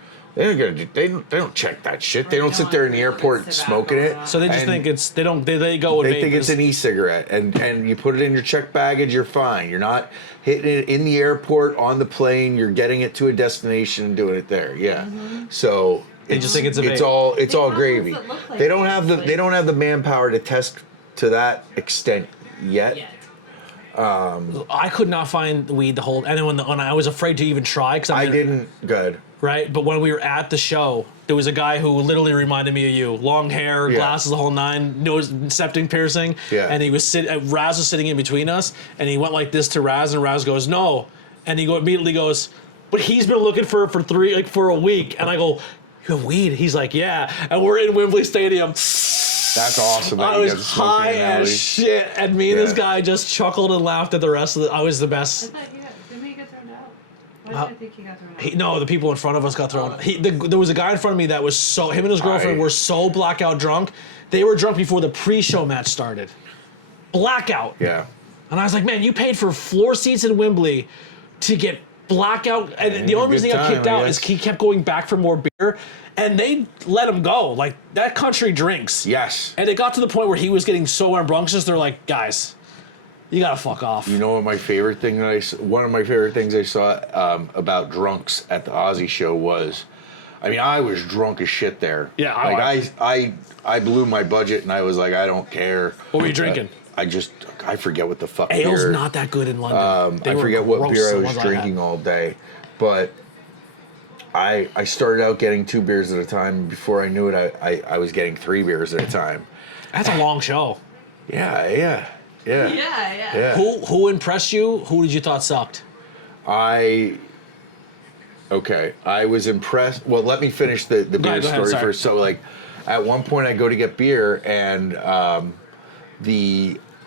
check that shit. They don't sit there in the airport smoking it. So they just And think it's they go with they vape. think it's an e-cigarette, and you put it in your check baggage, you're fine. You're not hitting it in the airport, on the plane. You're getting it to a destination and doing it there. Yeah. So They just think it's a it's vape. all They all have gravy. ones that look like They don't vapes, have the like- manpower to test to that extent yet. Yeah. I could not find weed the whole. And then when I was afraid to even try because I didn't. Good. Right, but when we were at the show, there was a guy who literally reminded me of you. Long hair, Yeah. glasses, the whole nine, nose, septic piercing. Yeah. And he was Raz was sitting in between us, and he went like this to Raz, and Raz goes, "No," and he immediately goes, "But he's been looking for for a week," and I go, "You have weed?" He's like, "Yeah," and we're in Wembley Stadium. That's awesome. That I you was got to smoke high in an alley. as shit, and me and this Yeah. guy just chuckled and laughed at the rest of it. I was the I best. thought didn't he get thrown out? Why did I think he got thrown out? No, the people in front of us got thrown. There was a guy in front of me that was him and his girlfriend were so blackout drunk. They were drunk before the pre-show match started. Blackout. Yeah. And I was like, man, you paid for floor seats in Wembley to get blackout. And the only reason he got good kicked time, I out is guess. he kept going back for more beer. And they let him go. Like, that country drinks. Yes. And it got to the point where he was getting so rambunctious, they're like, guys, you gotta fuck off. You know what my favorite thing one of my favorite things I saw about drunks at the Aussie show was, I mean, I was drunk as shit there. Yeah, I blew my budget and I was like, I don't care. What were you drinking? I forget what the fuck Ale's beer. not that good in London. They I were forget what gross, beer I the was ones had. drinking all day, but I started out getting 2 beers at a time. Before I knew it, I was getting 3 beers at a time. That's a long show. Yeah. Yeah. Who impressed you? Who did you thought sucked? I was impressed. Well, let me finish the beer go ahead, story sorry. first. So, like, at one point I go to get beer, and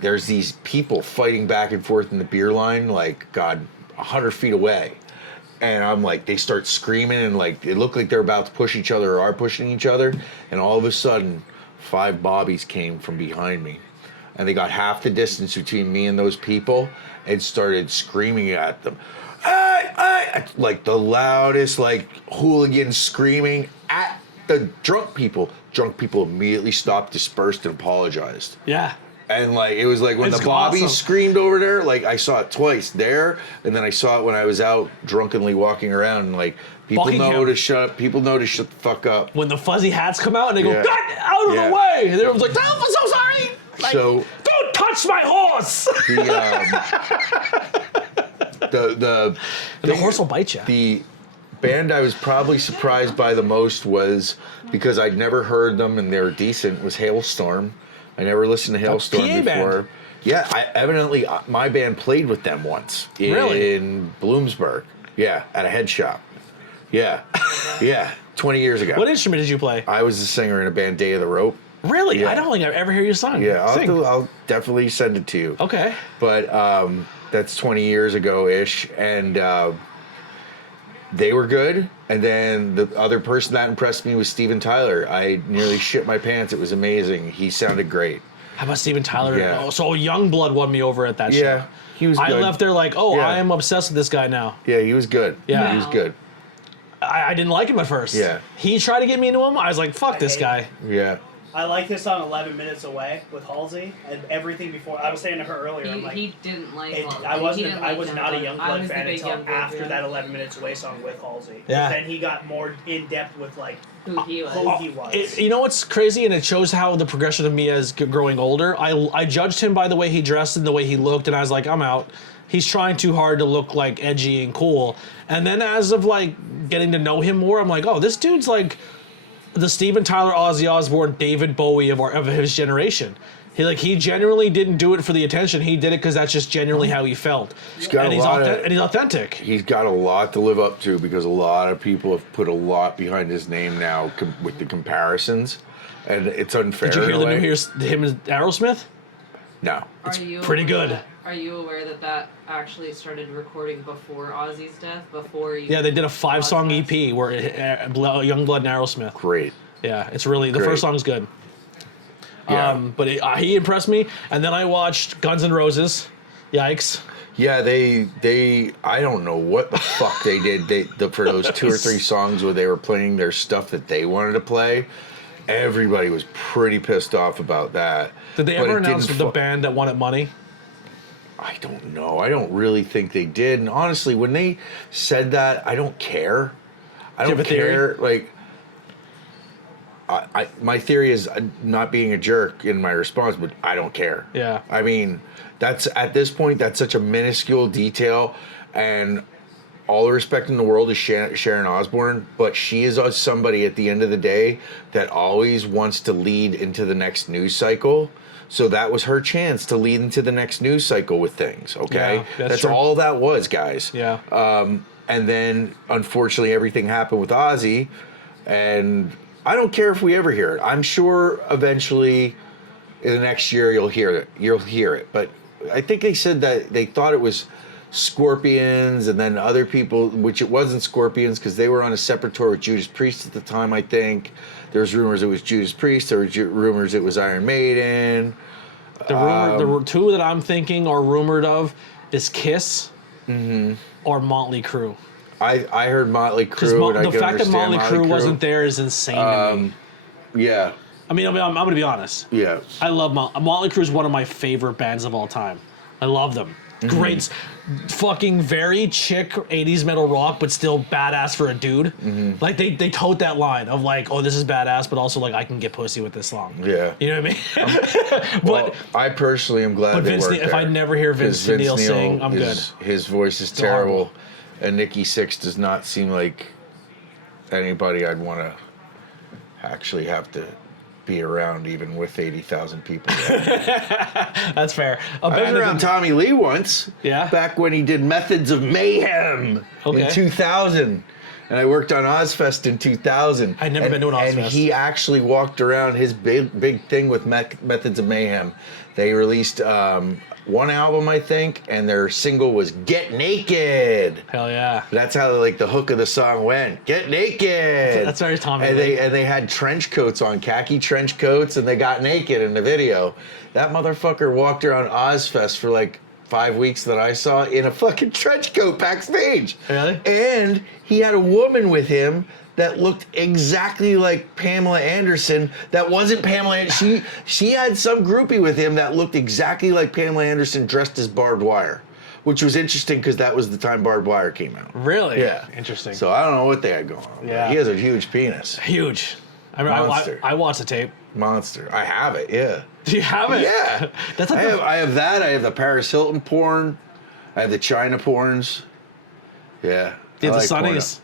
there's these people fighting back and forth in the beer line, like, God, 100 feet away. And I'm like, they start screaming, and like, it looked like they're about to push each other or are pushing each other. And all of a sudden, 5 bobbies came from behind me. And they got half the distance between me and those people and started screaming at them. Like the loudest, like, hooligan screaming at the drunk people. Drunk people immediately stopped, dispersed, and apologized. Yeah. And like, it was like when It's the bobbies awesome. screamed over there, like I saw it twice there, and then I saw it when I was out drunkenly walking around, and like, people Buckingham. know to shut the fuck up. When the fuzzy hats come out and they go, Yeah. "Get out of Yeah. the way!" And everyone's like, "Oh, I'm so sorry!" Like, So- don't touch my horse! The The horse will bite you. The band I was probably surprised by the most was, because I'd never heard them and they were decent, was Hailstorm. I never listened to Hailstorm PA before. band. Yeah, evidently my band played with them once Really? in Bloomsburg. Yeah, at a head shop. Yeah, 20 years ago. What instrument did you play? I was the singer in a band, Day of the Rope. Really? Yeah. I don't think I've ever heard you sing. Yeah, Sing. I'll definitely send it to you. Okay. But that's 20 years ago-ish, and they were good. And then the other person that impressed me was Steven Tyler. I nearly shit my pants. It was amazing. He sounded great. How about Steven Tyler? Yeah. Oh, so Youngblood won me over at that show. Yeah, he was I good. left there like, oh, Yeah. I am obsessed with this guy now. Yeah, he was good. Yeah. He was good. I didn't like him at first. Yeah. He tried to get me into him. I was like, fuck this hate guy. Yeah. I like his song 11 Minutes Away with Halsey, and everything before. I was saying to her earlier, I'm like, He didn't like. it, Halsey. I He wasn't. didn't I like was not a Youngblood. I Youngblood was the fan big until Youngblood after fan. that 11 Minutes Away song with Halsey. Yeah. Then he got more in depth with like Who he was. who he was. You know what's crazy, and it shows how the progression of me as growing older. I judged him by the way he dressed and the way he looked, and I was like, I'm out. He's trying too hard to look like edgy and cool. And then as of like getting to know him more, I'm like, oh, this dude's like the Steven Tyler, Ozzy Osbourne, David Bowie of his generation. He genuinely didn't do it for the attention. He did it because that's just genuinely how he felt. He's got and a lot of- and he's authentic. He's got a lot to live up to, because a lot of people have put a lot behind his name now with the comparisons. And it's unfair. Did you hear in a the way. new him and Aerosmith? No. Are you Pretty good. Are you aware that actually started recording before Ozzy's death? Before you? Yeah, they did a 5-song Ozfest? EP where Youngblood and Aerosmith. Great. Yeah, it's really the Great. first song's good. Yeah. But he impressed me, and then I watched Guns N' Roses. Yikes! Yeah, they I don't know what the fuck they did for those 2 or 3 songs where they were playing their stuff that they wanted to play. Everybody was pretty pissed off about that. Did they But ever it announce didn't the band that wanted money? I don't know. I don't really think they did. And honestly, when they said that, I don't care. I Do you don't have a theory? care. Like, my theory is not being a jerk in my response, but I don't care. Yeah. I mean, that's at this point, that's such a minuscule detail, and all the respect in the world is Sharon Osbourne, but she is somebody at the end of the day that always wants to lead into the next news cycle. So that was her chance to lead into the next news cycle with things, okay? Yeah, that's that's true. all that was, guys. Yeah. And then, unfortunately, everything happened with Ozzy, and I don't care if we ever hear it. I'm sure eventually in the next year you'll hear it. You'll hear it. But I think they said that they thought it was Scorpions, and then other people, which it wasn't Scorpions because they were on a separate tour with Judas Priest at the time, I think. There's rumors it was Judas Priest. There were rumors it was Iron Maiden. The two that I'm thinking or rumored of is Kiss or Motley Crue. I heard Motley Because Crue, and I the can fact that understand Motley Crue wasn't there is insane to me. Yeah, I mean, I'm going to be honest. yeah. I love Motley Crue is one of my favorite bands of all time. I love them. Great, fucking very chick 80s metal rock, but still badass for a dude. Like they tote that line of like, oh, this is badass, but also like I can get pussy with this song. Yeah. You know what I mean? Well, I personally am glad but they Vince weren't Neil, if there, I never hear Vince 'cause Neil sing, I'm good. His voice is horrible. terrible, and Nikki Sixx does not seem like anybody I'd want to actually have to be around, even with 80,000 people. That's fair. I was around Tommy Lee once. Yeah? Back when he did Methods of Mayhem Okay. in 2000. And I worked on Ozfest in 2000. I'd never been to an Ozfest. And he actually walked around his big thing with Methods of Mayhem. They released one album, I think, and their single was Get Naked. Hell yeah. That's how like the hook of the song went. Get naked. That's very Tommy And Lee. they had trench coats on, khaki trench coats, and they got naked in the video. That motherfucker walked around Ozfest for like 5 weeks that I saw in a fucking trench coat backstage. Really? And he had a woman with him that looked exactly like Pamela Anderson. That wasn't Pamela. She had some groupie with him that looked exactly like Pamela Anderson dressed as Barbed Wire, which was interesting because that was the time Barbed Wire came out. Really? Yeah. Interesting. So I don't know what they had going on. Yeah. He has a huge penis. Huge. I mean, Monster. I watched the tape. Monster. I have it, yeah. Do you have it? Yeah. That's like I have that. I have the Paris Hilton porn. I have the China porns. Yeah. Do you I have the like porno. Sunnies?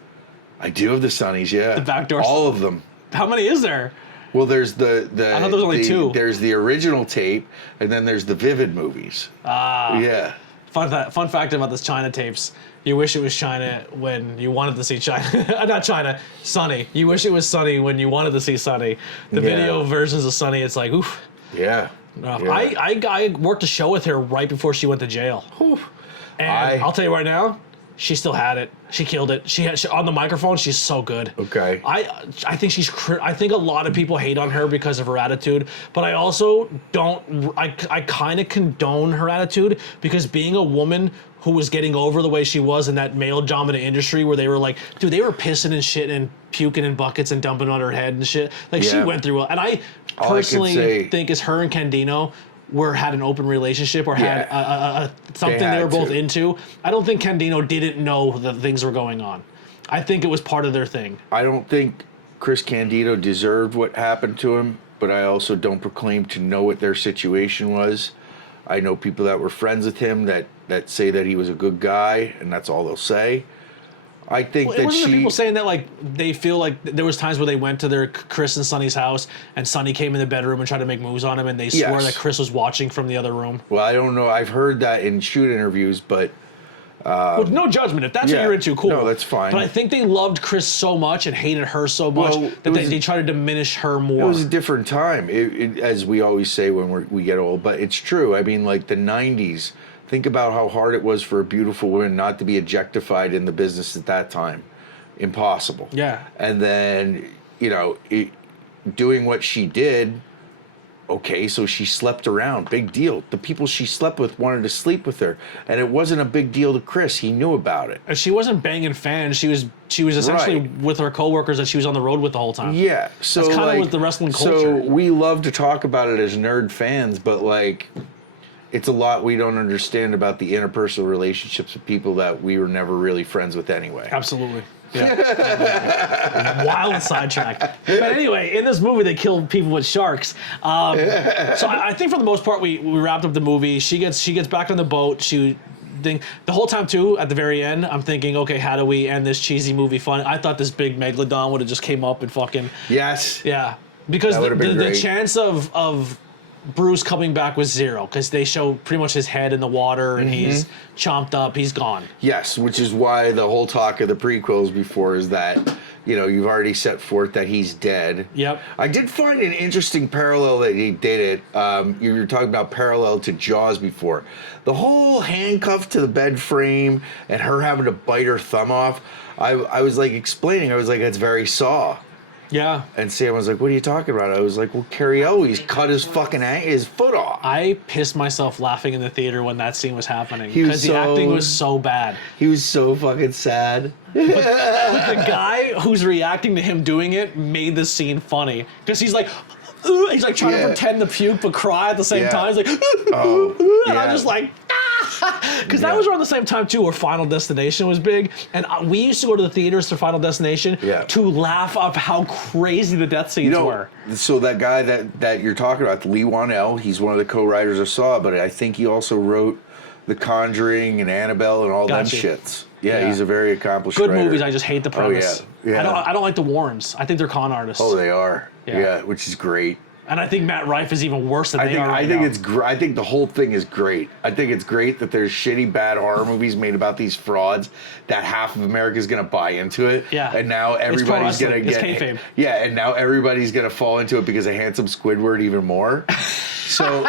I do have the Sunnies, yeah. The backdoor All of them. How many is there? Well, there's the I thought there was only 2. There's the original tape, and then there's the Vivid movies. Yeah. Fun fact about this China tapes. You wish it was China when you wanted to see China. Not China, Sunny. You wish it was Sunny when you wanted to see Sunny. The Yeah. video versions of Sunny, it's like, oof. Yeah. Rough. Yeah. I worked a show with her right before she went to jail. And I'll tell you right now, she still had it. She killed it. She on the microphone. She's so good. Okay. I think I think a lot of people hate on her because of her attitude, but I also don't. I kind of condone her attitude because being a woman who was getting over the way she was in that male dominant industry where they were like, dude, they were pissing and shitting and puking in buckets and dumping on her head and shit. Like she Yeah. went through it, and I All I can personally say- think is her and Candino had an open relationship or had something they had were both to. into. I don't think Candino didn't know that things were going on. I think it was part of their thing. I don't think Chris Candido deserved what happened to him, but I also don't proclaim to know what their situation was. I know people that were friends with him that say that he was a good guy, and that's all they'll say. I think Well, that wasn't there she... people saying that like they feel like there was times where they went to their Chris and Sonny's house and Sonny came in the bedroom and tried to make moves on him and they swore Yes. that Chris was watching from the other room. Well, I don't know. I've heard that in shoot interviews, but Well, no judgment. If that's what yeah. you're into, cool. No, that's fine. But I think they loved Chris so much and hated her so much Well, that it was- they tried to diminish her it more. was a different time, as we always say when we get old, but it's true. I mean, like the 90s, Think about how hard it was for a beautiful woman not to be objectified in the business at that time. Impossible. Yeah. And then, doing what she did, okay, so she slept around. Big deal. The people she slept with wanted to sleep with her. And it wasn't a big deal to Chris. He knew about it. And she wasn't banging fans. She was essentially Right. with her coworkers that she was on the road with the whole time. Yeah. So That's kind of what the wrestling culture. So we love to talk about it as nerd fans, but it's a lot we don't understand about the interpersonal relationships of people that we were never really friends with anyway. Absolutely. Yeah. Wild sidetrack. But anyway, in this movie, they kill people with sharks. So I think for the most part, we wrapped up the movie. She gets back on the boat. The whole time too, at the very end, I'm thinking, okay, how do we end this cheesy movie fun? I thought this big megalodon would have just came up and fucking Yes. yeah, because That would've been the great. chance of Bruce coming back was zero because they show pretty much his head in the water and he's chomped up, he's gone. Yes, which is why the whole talk of the prequels before is that, you've already set forth that he's dead. Yep. I did find an interesting parallel that he did it. You were talking about parallel to Jaws before. The whole handcuff to the bed frame and her having to bite her thumb off. I was explaining. I was like, that's very Saw. Yeah. And Sam was like, what are you talking about? I was like, well, Cary Elwes cut his fucking his foot off. I pissed myself laughing in the theater when that scene was happening He was because the acting was so bad. He was so fucking sad. But the guy who's reacting to him doing it made the scene funny because he's like trying to pretend to puke but cry at the same time. He's like, and I'm just like, because that was around the same time too where Final Destination was big, and we used to go to the theaters for Final Destination to laugh up how crazy the death scenes were. So that guy that you're talking about, Lee Wanell, he's one of the co-writers of Saw, but I think he also wrote The Conjuring and Annabelle and all them shits. Yeah, he's a very accomplished Good writer. movies. I just hate the premise. Oh, yeah. I don't like the Warrens. I think they're con artists. Oh, they are. Yeah, which is great. And I think Matt Rife is even worse than they are right now. I think the whole thing is great. I think it's great that there's shitty, bad horror movies made about these frauds that half of America's gonna buy into it. Yeah. And now everybody's gonna get. It's kayfabe. Yeah, and now everybody's gonna fall into it because of Handsome Squidward even more. So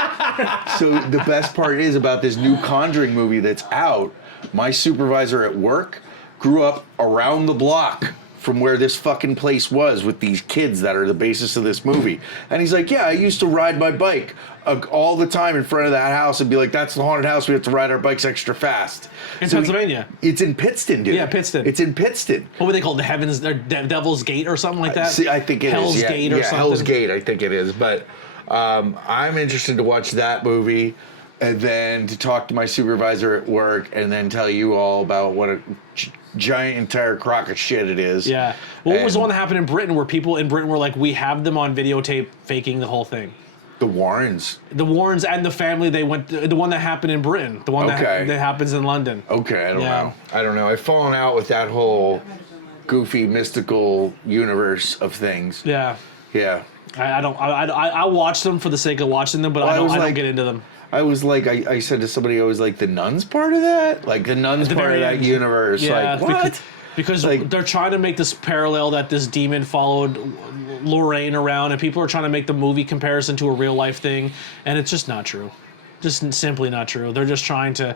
the best part is about this new Conjuring movie that's out. My supervisor at work grew up around the block from where this fucking place was with these kids that are the basis of this movie. And he's like, yeah, I used to ride my bike all the time in front of that house and be like, that's the haunted house, we have to ride our bikes extra fast. In Pennsylvania. It's in Pittston, dude. Yeah, Pittston. It's in Pittston. What were they called? The Heavens, Devil's Gate or something like that? See, I think it Hell's is. Gate or something? Hell's Gate, I think it is. But I'm interested to watch that movie and then to talk to my supervisor at work and then tell you all about what a giant entire crock of shit it is. Yeah. What was the one that happened in Britain where people in Britain were like, we have them on videotape faking the whole thing? The Warrens. The Warrens and the family, they went, the one that happened in Britain, the one that happens in London. Okay, I don't know. I've fallen out with that whole goofy, mystical universe of things. Yeah. Yeah. I watch them for the sake of watching them, but I don't get into them. I was like, I said to somebody, I was like, the Nuns part of that? Like, the Nuns part of that universe? Yeah, like, what? Because they're trying to make this parallel that this demon followed Lorraine around, and people are trying to make the movie comparison to a real life thing, and it's just not true. Just simply not true. They're just trying to.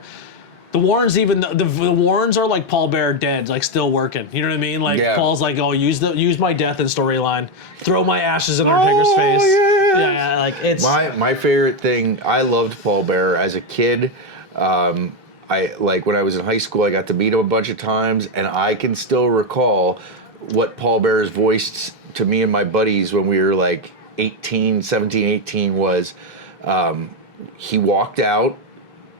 The Warrens, even the Warrens are like Paul Bear dead, like still working. You know what I mean? Like Paul's like, oh, use my death in storyline, throw my ashes in Undertaker's face. Yeah, like it's my favorite thing. I loved Paul Bear as a kid. I like when I was in high school, I got to meet him a bunch of times, and I can still recall what Paul Bear's voiced to me and my buddies when we were like 17, 18 was. He walked out.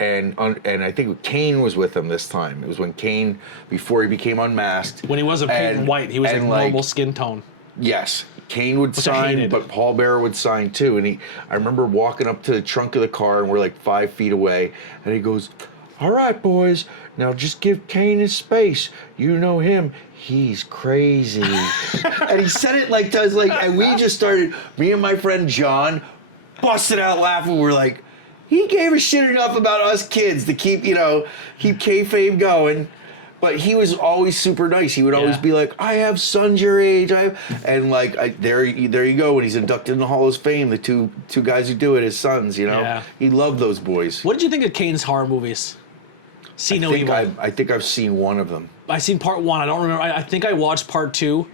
And I think Kane was with him this time. It was when Kane, before he became unmasked. When he wasn't pink and white, he was like normal skin tone. Yes, Kane would sign, but Paul Bearer would sign too. And I remember walking up to the trunk of the car, and we're like 5 feet away, and he goes, "All right, boys, now just give Kane his space. You know him. He's crazy." And he said it and we just started. Me and my friend John busted out laughing. We're like. He gave a shit enough about us kids to keep kayfabe going. But he was always super nice. He would always Yeah. be like, "I have sons your age." And like, there you go. When he's inducted in the Hall of Fame, the two guys who do it, his sons. You know, Yeah. he loved those boys. What did you think of Kane's horror movies? See No Evil. I think I've seen one of them. I seen part 1. I don't remember. I think I watched part 2.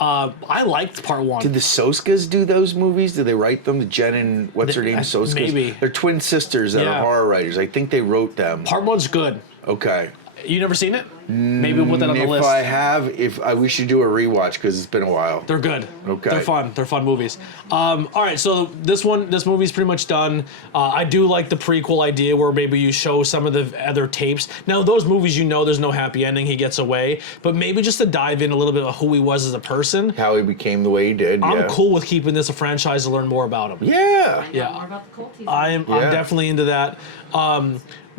I liked part 1. Did the Soskas do those movies? Did they write them? Jen and what's her name? Soskas. Maybe. They're twin sisters that Yeah. are horror writers. I think they wrote them. Part 1's good. Okay. You never seen it? Maybe we'll put that on the If list. I have, we should do a rewatch because it's been a while. They're good. Okay. They're fun. They're fun movies. All right, so this movie's pretty much done. I do like the prequel idea where maybe you show some of the other tapes. Now, those movies, there's no happy ending. He gets away. But maybe just to dive in a little bit of who he was as a person. How he became the way he did. I'm yeah. cool with keeping this a franchise to learn more about him. Yeah. Find Yeah. out more about the culties. I'm Yeah. definitely into that.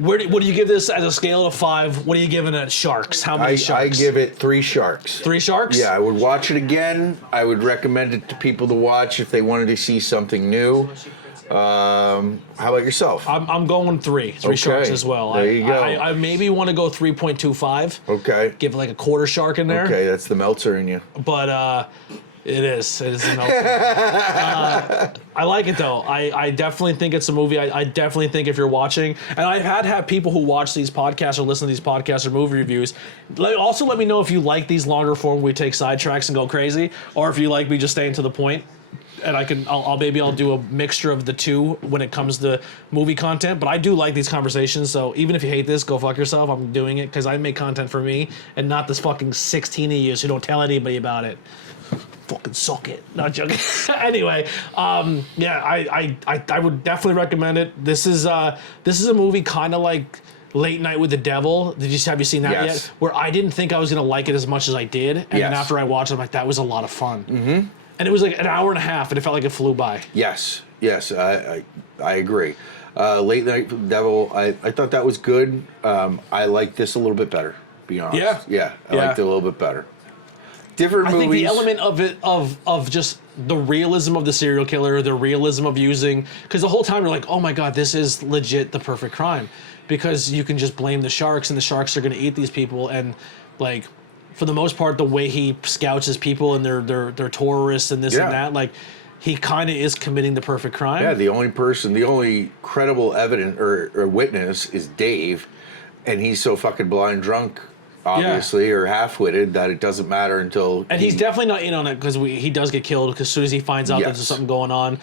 What do you give this as a scale of 5? What are you giving it? Sharks? How many sharks? I give it 3 sharks. 3 sharks? Yeah, I would watch it again. I would recommend it to people to watch if they wanted to see something new. How about yourself? I'm going 3 Okay. sharks as well. There you go. I maybe want to go 3.25. Okay. Give like a quarter shark in there. Okay, that's the Meltzer in you. But it is a Meltzer. I like it though. I definitely think it's a movie. I definitely think if you're watching, and I've had people who watch these podcasts or listen to these podcasts or movie reviews. Also, let me know if you like these longer form where we take sidetracks and go crazy, or if you like me just staying to the point. And I'll do a mixture of the two when it comes to movie content. But I do like these conversations. So even if you hate this, go fuck yourself. I'm doing it because I make content for me and not this fucking 16 of you who don't tell anybody about it. Fucking suck it. Not joking. Anyway, yeah, I would definitely recommend it. This is a movie kind of like Late Night with the Devil. Have you seen that Yes. yet? Where I didn't think I was gonna like it as much as I did, and then Yes. after I watched it, I'm like, that was a lot of fun. Mm-hmm. And it was like an hour and a half, and it felt like it flew by. Yes, I agree. Late Night with the Devil, I thought that was good. I like this a little bit better, to be honest. Yeah? Yeah, I Yeah. liked it a little bit better. Different I movies. think the element of it of just the realism of the serial killer, the realism of using, because the whole time you're like, oh my god, this is legit the perfect crime, because you can just blame the sharks and the sharks are going to eat these people, and like for the most part, the way he scouts his people and they're tourists and this Yeah. and that, like he kind of is committing the perfect crime. Yeah, the only credible evidence or witness is Dave, and he's so fucking blind drunk, obviously, or half-witted that it doesn't matter until. And he's definitely not in on it because he does get killed. Because as soon as he finds out that Yes. there's something going on,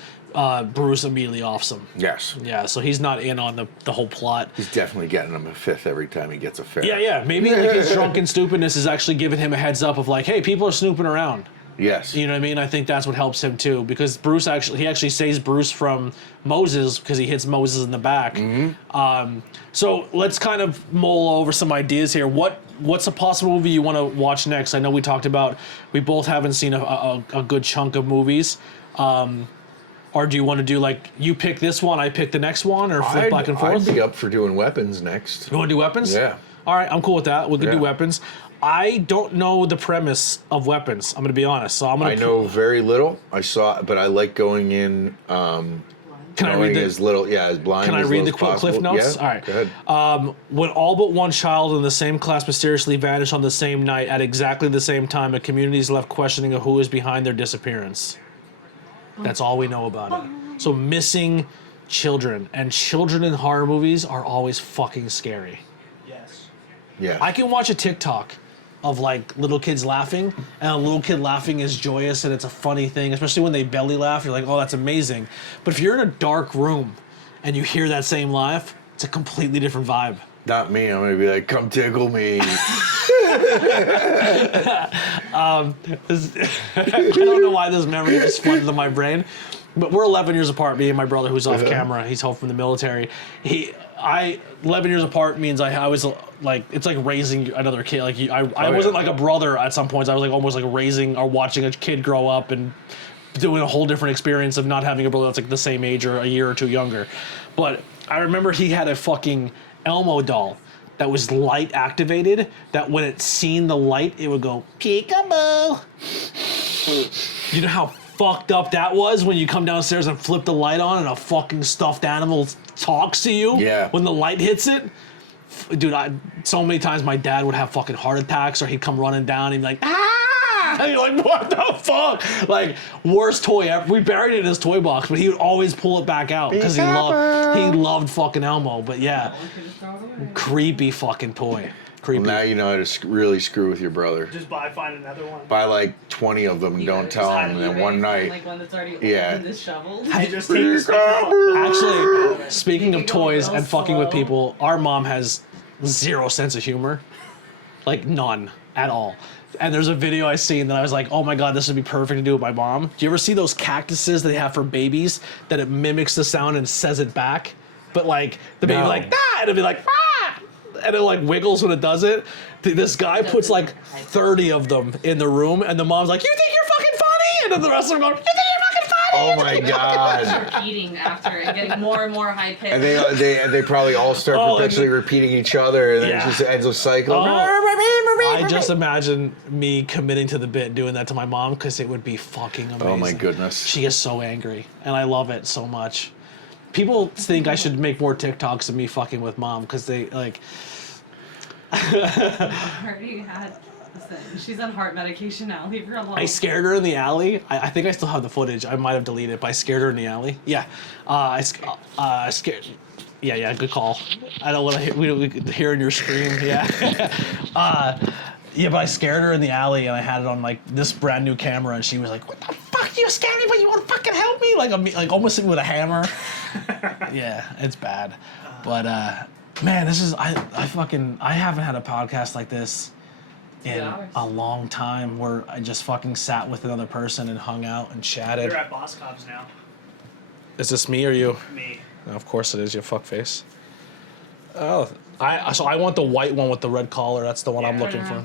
Bruce immediately offs him. Yes, Yeah, so he's not in on the whole plot. he's definitely getting him a 5th every time he gets a fare. Yeah. Maybe like his drunken stupidness is actually giving him a heads up of like, hey, people are snooping around. Yes. You know what I mean? I think that's what helps him too, because Bruce actually saves Bruce from Moses because he hits Moses in the back. Mm-hmm. So let's kind of mull over some ideas here. What's a possible movie you want to watch next? I know we talked about we both haven't seen a good chunk of movies. Or do you want to do like you pick this one, I pick the next one, or flip back and forth? I'd be up for doing Weapons next. You want to do Weapons? Yeah. All right, I'm cool with that. We can do Yeah. Weapons. I don't know the premise of Weapons. I'm going to be honest. So I'm going I to. know very little. I saw, but I like going in. Can I knowing read the? as little? Yeah, as blind. Can I as read little the as cliff possible. notes? Yeah, All right. Go ahead. When all but one child in the same class mysteriously vanished on the same night at exactly the same time, a community is left questioning who is behind their disappearance. That's all we know about it. So missing children, and children in horror movies are always fucking scary. Yes. Yeah. I can watch a TikTok of like little kids laughing, and a little kid laughing is joyous and it's a funny thing, especially when they belly laugh. You're like, oh, that's amazing. But if you're in a dark room and you hear that same laugh, it's a completely different vibe. Not me. I'm gonna be like, come tickle me. I don't know why this memory just flooded into my brain, but we're 11 years apart. Me and my brother, who's off camera, he's home from the military. 11 years apart means I was like, it's like raising another kid. Like I wasn't like a brother at some points. I was like almost like raising or watching a kid grow up and doing a whole different experience of not having a brother that's like the same age or a year or two younger. But I remember he had a fucking Elmo doll that was light activated, that when it seen the light, it would go, peekaboo. You know how fucked up that was when you come downstairs and flip the light on and a fucking stuffed animal talks to you Yeah. when the light hits it? dude, so many times my dad would have fucking heart attacks, or he'd come running down and be like, ah! And you're like, what the fuck? Like, worst toy ever. We buried it in his toy box, but he would always pull it back out because he loved fucking Elmo. But yeah, creepy fucking toy. Creepy. Well, now you know how to really screw with your brother. Just find another one. Buy like 20 of them and don't tell him. And then one night, Like one that's already Yeah. opened and shoveled. You just take the sticker off. Actually, speaking of toys real and fucking with slow. people, our mom has zero sense of humor. Like, none at all. And there's a video I seen that I was like, oh my God, this would be perfect to do with my mom. Do you ever see those cactuses that they have for babies that it mimics the sound and says it back? But like, the baby No. like, ah, and it'll be like, ah! And it like wiggles when it does it. This guy puts like 30 of them in the room, and the mom's like, you think you're fucking funny? And then the rest of them going, you think you're fucking funny? oh my God. Repeating after and getting more and more high pitched. And they probably all start Oh, and perpetually repeating each other, and then Yeah. it just ends a cycle. I just imagine me committing to the bit doing that to my mom, because it would be fucking amazing. Oh my goodness. She is so angry, and I love it so much. People think I should make more TikToks of me fucking with mom, because they like. already had. Listen, she's on heart medication now. Leave her alone. I scared her in the alley. I think I still have the footage. I might have deleted it, but I scared her in the alley. Yeah, I scared. Yeah, good call. I don't want to we could hear in your scream. Yeah. Yeah, but I scared her in the alley, and I had it on like this brand new camera, and she was like, "What the fuck? You scared me, but you want to fucking help me?" Like almost with a hammer. Yeah, it's bad. But man, this is I haven't had a podcast like this in hours. a long time, where I just fucking sat with another person and hung out and chatted. They're at Boss Cobbs now. Is this me or you? Me. Of course it is, you fuckface. Oh, I want the white one with the red collar. That's the one I'm Yeah. looking for.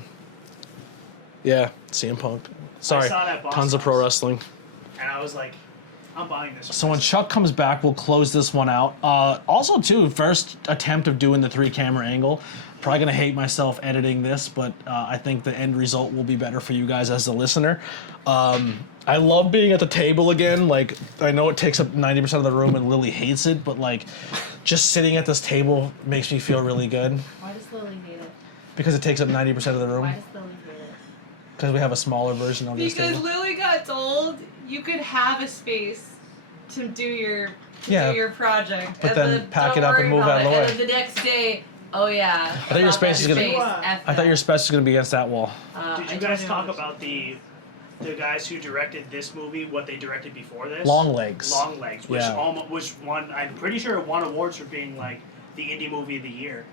Yeah, CM Punk. Sorry, saw that Boss tons of pro Cobbs. wrestling. And I was like, I'm buying this. So when Chuck comes back, we'll close this one out. Also, too, first attempt of doing the 3-camera angle. Probably gonna hate myself editing this, but I think the end result will be better for you guys as the listener. I love being at the table again. Like, I know it takes up 90% of the room, and Lily hates it, but like, just sitting at this table makes me feel really good, Why does Lily hate it? because it takes up 90% of the room. Why does Lily hate it? Because we have a smaller version of this Because table. Lily got told you could have a space to do your Yeah, project, but and then pack don't it up and worry move about out of the it. way. And then the next day, oh yeah. thought your space is gonna- I thought your space was gonna be against that wall. Did you guys talk about the guys who directed this movie, what they directed before this? Long Legs. Long Legs, which Yeah. almost was won. I'm pretty sure it won awards for being like the indie movie of the year.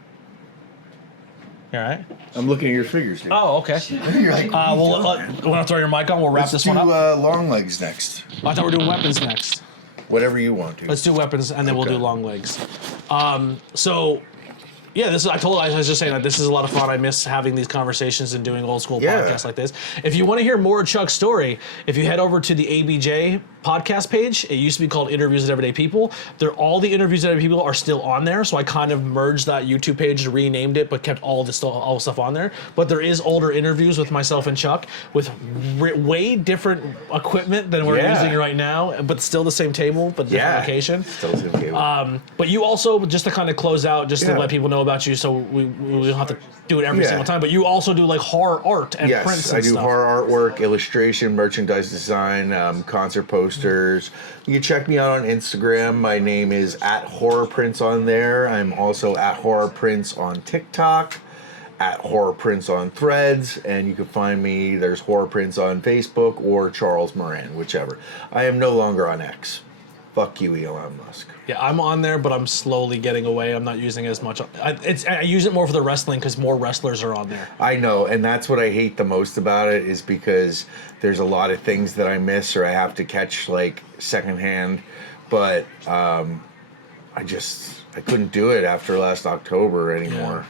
You all right? I'm looking at your figures, dude. Oh, okay. You're like, Well, want to throw your mic on? We'll wrap let's this do one up. long legs next. I thought we were doing weapons next. Whatever you want to. Let's do weapons, and then we'll Okay. do long legs. So, yeah, I was just saying that this is a lot of fun. I miss having these conversations and doing old school Yeah. podcasts like this. If you want to hear more of Chuck's story, if you head over to the ABJ podcast page, it used to be called Interviews with Everyday People. All the interviews with Everyday People are still on there, so I kind of merged that YouTube page and renamed it, but kept all the stuff on there. But there is older interviews with myself and Chuck with way different equipment than we're Yeah. using right now, but still the same table, but different Yeah. location. Still the cable. But you also, just to kind of close out, just to Yeah. let people know about you, so we don't have to do it every Yeah. single time, but you also do like horror art and prints Yes, and I do stuff. horror artwork, illustration, merchandise design, concert posters. You can check me out on Instagram. My name is @Horrorprints on there. I'm also @Horrorprints on TikTok, @Horrorprints on Threads, and you can find me. There's Horrorprints on Facebook or Charles Moran, whichever. I am no longer on X. Fuck you, Elon Musk. Yeah, I'm on there, but I'm slowly getting away. I'm not using it as much. I use it more for the wrestling because more wrestlers are on there. I know, and that's what I hate the most about it, is because there's a lot of things that I miss or I have to catch like secondhand, but I couldn't do it after last October anymore.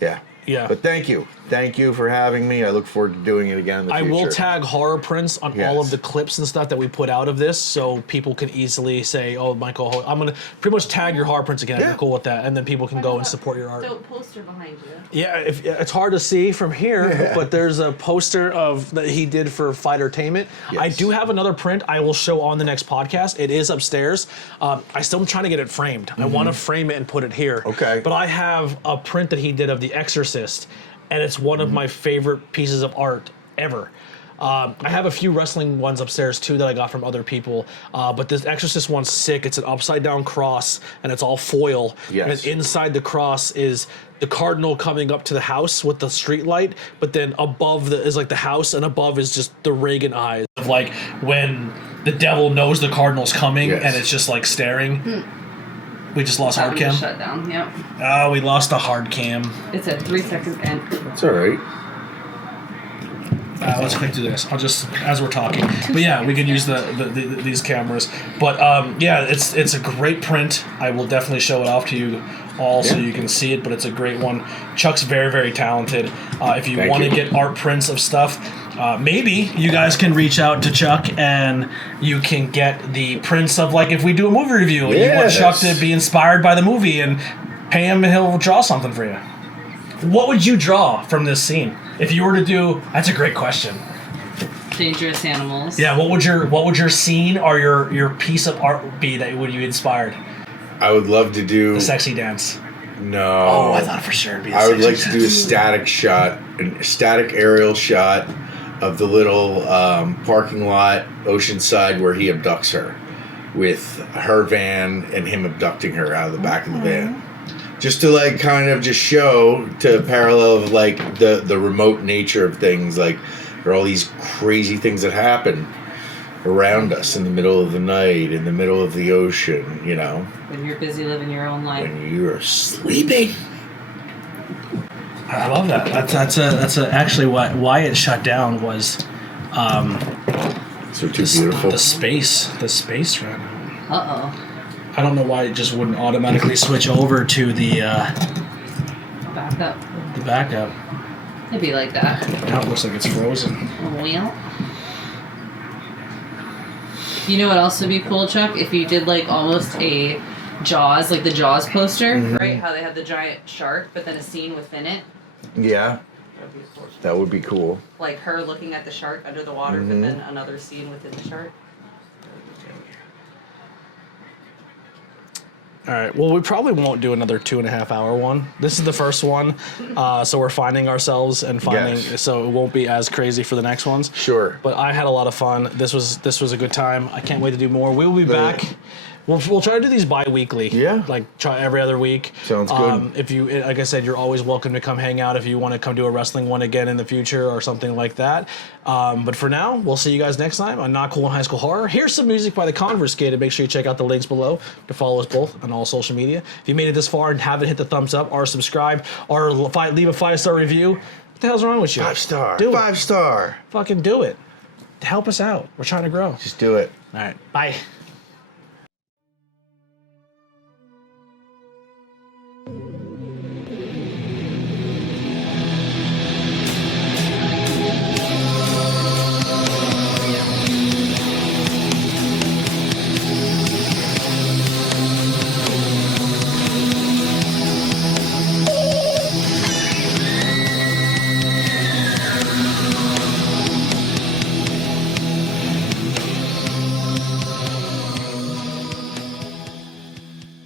Yeah. Yeah. But thank you for having me. I look forward to doing it again in the I future. will tag Horrorprints on all of Yes. the clips and stuff that we put out of this, so people can easily say, "Oh, Michael, I'm gonna pretty much tag your Horrorprints again. Yeah. You're cool with that, and then people can go and support your art." Dope poster behind you. Yeah, it's hard to see from here, but there's a poster of that he did for Fightertainment. I Yes. do have another print I will show on the next podcast. It is upstairs. I still am trying to get it framed. I want to frame it and put it here. Okay. But I have a print that he did of The Exorcist, and it's one of my favorite pieces of art ever. I have a few wrestling ones upstairs too that I got from other people, but this Exorcist one's sick. It's an upside down cross, and it's all foil. Yes. And inside the cross is the cardinal coming up to the house with the street light, but then above is like the house, and above is just the Reagan eyes. Of like when the devil knows the cardinal's coming, Yes. and it's just like staring. We just lost hard That cam. one shut down. Yep. Oh, we lost the hard cam. It's at 3 seconds in. That's all right. Let's click through this. I'll just as we're talking. But yeah, we can use these cameras. But yeah, it's a great print. I will definitely show it off to you all so Yeah. you can see it. But it's a great one. Chuck's very, very talented. If you Thank want to you. get art prints of stuff, maybe you guys can reach out to Chuck and you can get the prints of, like, if we do a movie review and you want Yes. Chuck to be inspired by the movie, and pay him and he'll draw something for you. What would you draw from this scene if you were to do? That's a great question. Dangerous animals. Yeah, what would your scene or your piece of art be that would you inspired? I would love to do. The sexy dance. No. Oh, I thought for sure it'd be. I would like to do a static shot, a static aerial shot of the little parking lot, Oceanside, where he abducts her, with her van and him abducting her out of the back of the van. Just to, like, kind of just show to parallel of, like, the remote nature of things. Like, there are all these crazy things that happen around us in the middle of the night, in the middle of the ocean, you know, When you're busy living your own life. when you're sleeping. I love that. That's actually why it shut down was So too beautiful. the space ran out. Uh-oh. I don't know why it just wouldn't automatically switch over to the Back up. backup. It'd be like that. Now it looks like it's frozen. Well. You know what else would be cool, Chuck? If you did, like, almost a Jaws, like the Jaws poster, right? How they have the giant shark, but then a scene within it. Yeah, That would be cool. that would be cool. Like her looking at the shark under the water, but then another scene within the shark. All right. Well, we probably won't do another 2.5 hour one. This is the first one, so we're finding ourselves and finding. Yes. So it won't be as crazy for the next ones. Sure. But I had a lot of fun. This was a good time. I can't wait to do more. We will be back. We'll try to do these bi-weekly. Yeah. Like try every other week. Sounds good. If you, like I said, you're always welcome to come hang out if you want to come do a wrestling one again in the future or something like that. But for now, we'll see you guys next time on Not Cool in High School Horror. Here's some music by the Converse-Gated. Make sure you check out the links below to follow us both on all social media. If you made it this far and haven't hit the thumbs up or subscribe or leave a 5-star review, what the hell's wrong with you? 5-star. Do it. 5-star. Fucking do it. Help us out. We're trying to grow. Just do it. All right. Bye.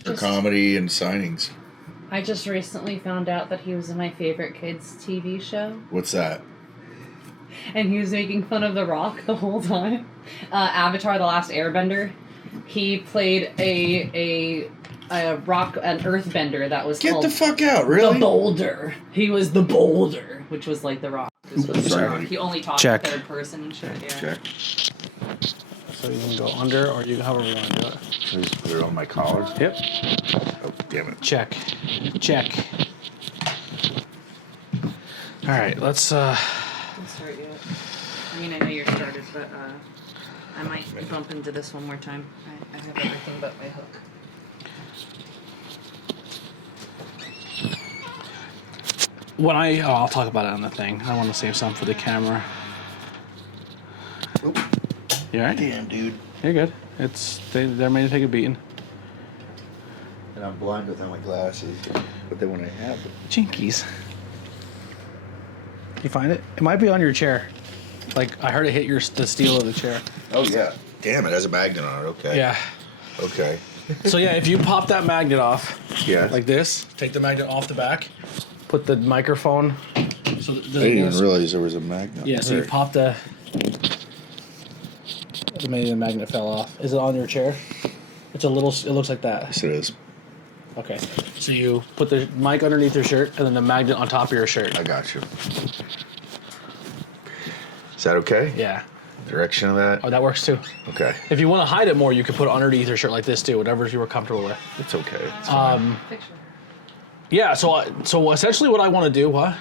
For comedy and signings. I just recently found out that he was in my favorite kids TV show, What's that? and he was making fun of The Rock the whole time. Avatar: The Last Airbender. He played a rock, an earthbender that was Get called the fuck out, the really? Boulder. He was the Boulder, which was like The Rock. This was Sorry. he only talked Check. in third person and shit. Yeah. Check. So you can go under or you however you want to do it. Should I just put it on my collar? Yep. Oh, damn it. Check. Check. All right, let's I'll start you. I mean, I know you're started, but I might bump into this one more time. I have everything but my hook. I'll talk about it on the thing. I want to save some for the camera. Oop. You alright? Damn, dude. You're good. They're made to take a beating. And I'm blind without my glasses, but then when I have them. Jinkies. You find it? It might be on your chair. Like, I heard it hit the steel of the chair. Oh, yeah. Damn, it has a magnet on it. Okay. Yeah. Okay. So, yeah, if you pop that magnet off, Yeah. like this, take the magnet off the back, put the microphone. So I didn't even realize there was a magnet. Yeah, so you pop maybe the magnet fell off. Is it on your chair? It looks like that. Yes, it is. Okay. So you put the mic underneath your shirt and then the magnet on top of your shirt. I got you. Is that okay? Yeah. Direction of that? Oh, that works too. Okay. If you want to hide it more, you can put it underneath your shirt like this too, whatever you were comfortable with. It's okay. It's fine. Picture. Yeah, so essentially what I want to do, what?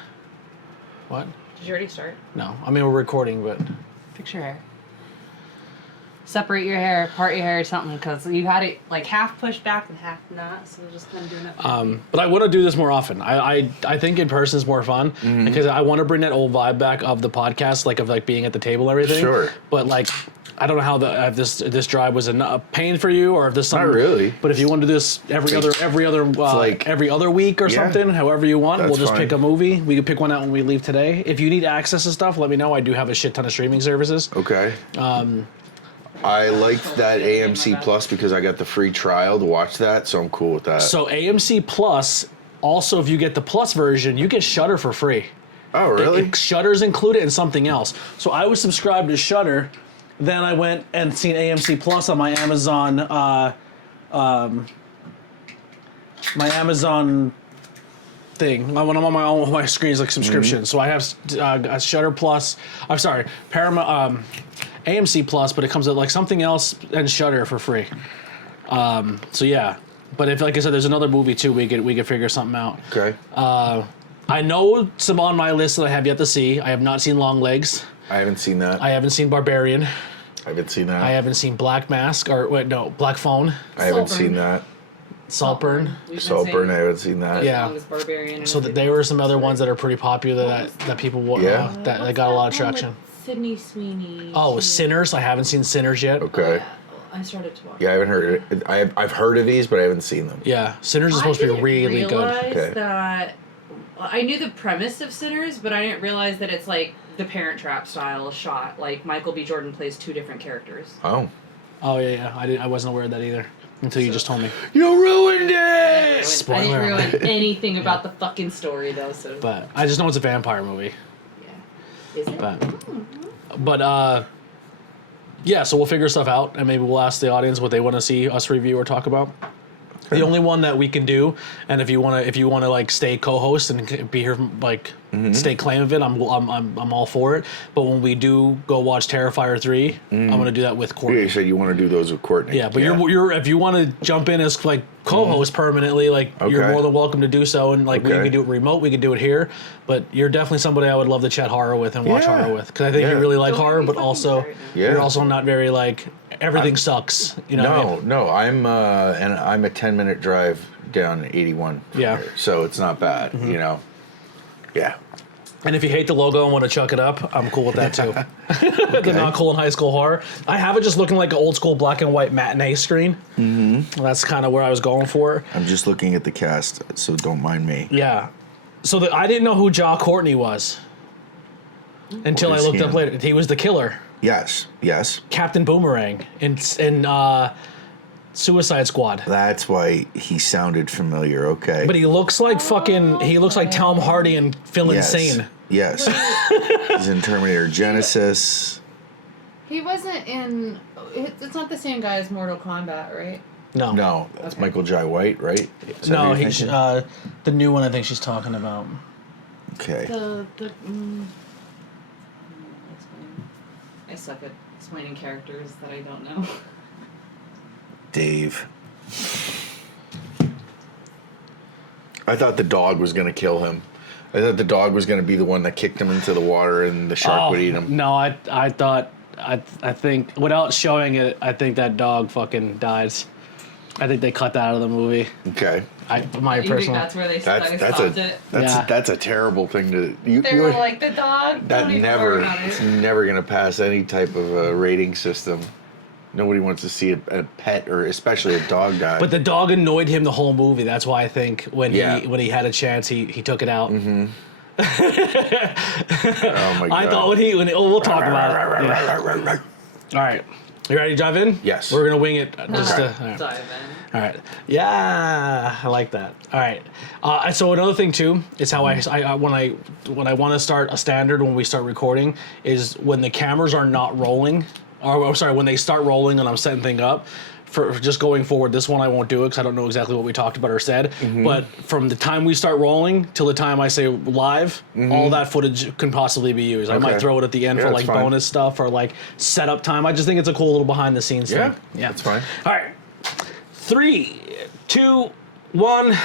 Did you already start? No. I mean, we're recording, but... Fix your hair. Separate your hair, part your hair or something, because you had it like half pushed back and half not, so we're just kind of doing it. But I want to do this more often. I think in person is more fun because I want to bring that old vibe back of the podcast, of being at the table and everything. Sure. But like, I don't know how if this drive was a pain for you or if this something. Not really. But if you want to do this every other week or something, however you want, we'll just fine. pick a movie. We can pick one out when we leave today. If you need access to stuff, let me know. I do have a shit ton of streaming services. Okay. I liked that AMC Plus because I got the free trial to watch that, so I'm cool with that. So AMC Plus, also if you get the Plus version, you get Shudder for free. Oh, really? Shudder's included and something else. So I was subscribed to Shudder, then I went and seen AMC Plus on my Amazon, thing. When I'm on my screen is like subscription. So I have Shudder Plus. I'm sorry, Paramount. AMC Plus, but it comes with like something else and Shudder for free. So yeah, but if like I said, there's another movie too, we could figure something out. Okay. I know some on my list that I have yet to see. I have not seen Long Legs. I haven't seen that. I haven't seen Barbarian. I haven't seen that. I haven't seen Black Mask Black Phone. I haven't Saltburn. seen that. Saltburn. Saltburn, I haven't seen that. Yeah. Barbarian. So there were some other ones that are pretty popular that people that got a lot of traction. Sydney Sweeney. Oh, Sinners. I haven't seen Sinners yet. Okay. I started to watch. Yeah, I haven't heard it. I've heard of these, but I haven't seen them. Yeah, Sinners is supposed to be really good. I didn't Okay. realize that. I knew the premise of Sinners, but I didn't realize that it's like the Parent Trap style shot. Like Michael B. Jordan plays two different characters. Oh. Oh yeah. I wasn't aware of that either until you just told me. You ruined it! I Spoiler. didn't ruin anything about the fucking story though. So But I just know it's a vampire movie. yeah, is it? But yeah. So we'll figure stuff out, and maybe we'll ask the audience what they want to see us review or talk about. The only one that we can do, and if you want to like stay co-host and be here, like stay claim of it, I'm all for it. But when we do go watch Terrifier 3, I'm gonna do that with Yeah, Courtney. you said you want to do those with Courtney. Yeah, but you're if you want to jump in as like co-host permanently, like you're Okay. more than welcome to do so. And like we Okay. can do it remote, we can do it here. But you're definitely somebody I would love to chat horror with and watch Yeah. horror with, because I think Yeah. you really like Don't horror, be but fucking also tired. Yeah. you're also not very like everything sucks. You know? what I mean? No, I'm a 10-minute drive down 81. from Yeah. here, so it's not bad. You know. Yeah. And if you hate the logo and want to chuck it up, I'm cool with that too. The not cool in high school horror. I have it just looking like an old school black and white matinee screen. Mm-hmm. That's kind of where I was going for. I'm just looking at the cast, so don't mind me. Yeah. So I didn't know who Ja Courtney was until I is looked up him? later. He was the killer, Yes. Captain Boomerang in Suicide Squad. That's why he sounded familiar. Okay. But he looks like he looks like Tom Hardy and Phil Insane. Yes. He's in Terminator Genesis. He wasn't in. It's not the same guy as Mortal Kombat, right? No. No, that's Okay. Michael Jai White, right? Is that No, what you're he's thinking? the new one I think she's talking about. Okay. I suck at explaining characters that I don't know. Dave. I thought the dog was going to kill him. I thought the dog was going to be the one that kicked him into the water and the shark would eat him. No, I thought I think without showing it, I think that dog fucking dies. I think they cut that out of the movie. Okay. My You think personal. that's where they That's stopped it? Yeah. that's a terrible thing to They were like, the dog, that don't even never worry about it's it. never gonna pass any type of a rating system. Nobody wants to see a pet or especially a dog die. But the dog annoyed him the whole movie. That's why I think when Yeah. he had a chance, he took it out. Mm-hmm. Oh my god! I thought we'll talk about it. Yeah. All right, you ready to dive in? Yes. We're gonna wing it. Okay. All right. Dive in. All right. Yeah, I like that. All right. So another thing too is how I when I want to start a standard when we start recording is when the cameras are not rolling, or I'm sorry, when they start rolling and I'm setting things up. For just going forward, this one I won't do it because I don't know exactly what we talked about or said. But from the time we start rolling till the time I say live, all that footage can possibly be used. I might Okay. throw it at the end Yeah, for that's like fine. bonus stuff or like setup time. I just think it's a cool little behind the scenes Yeah, thing. Yeah, that's fine. All right, 3, 2, 1.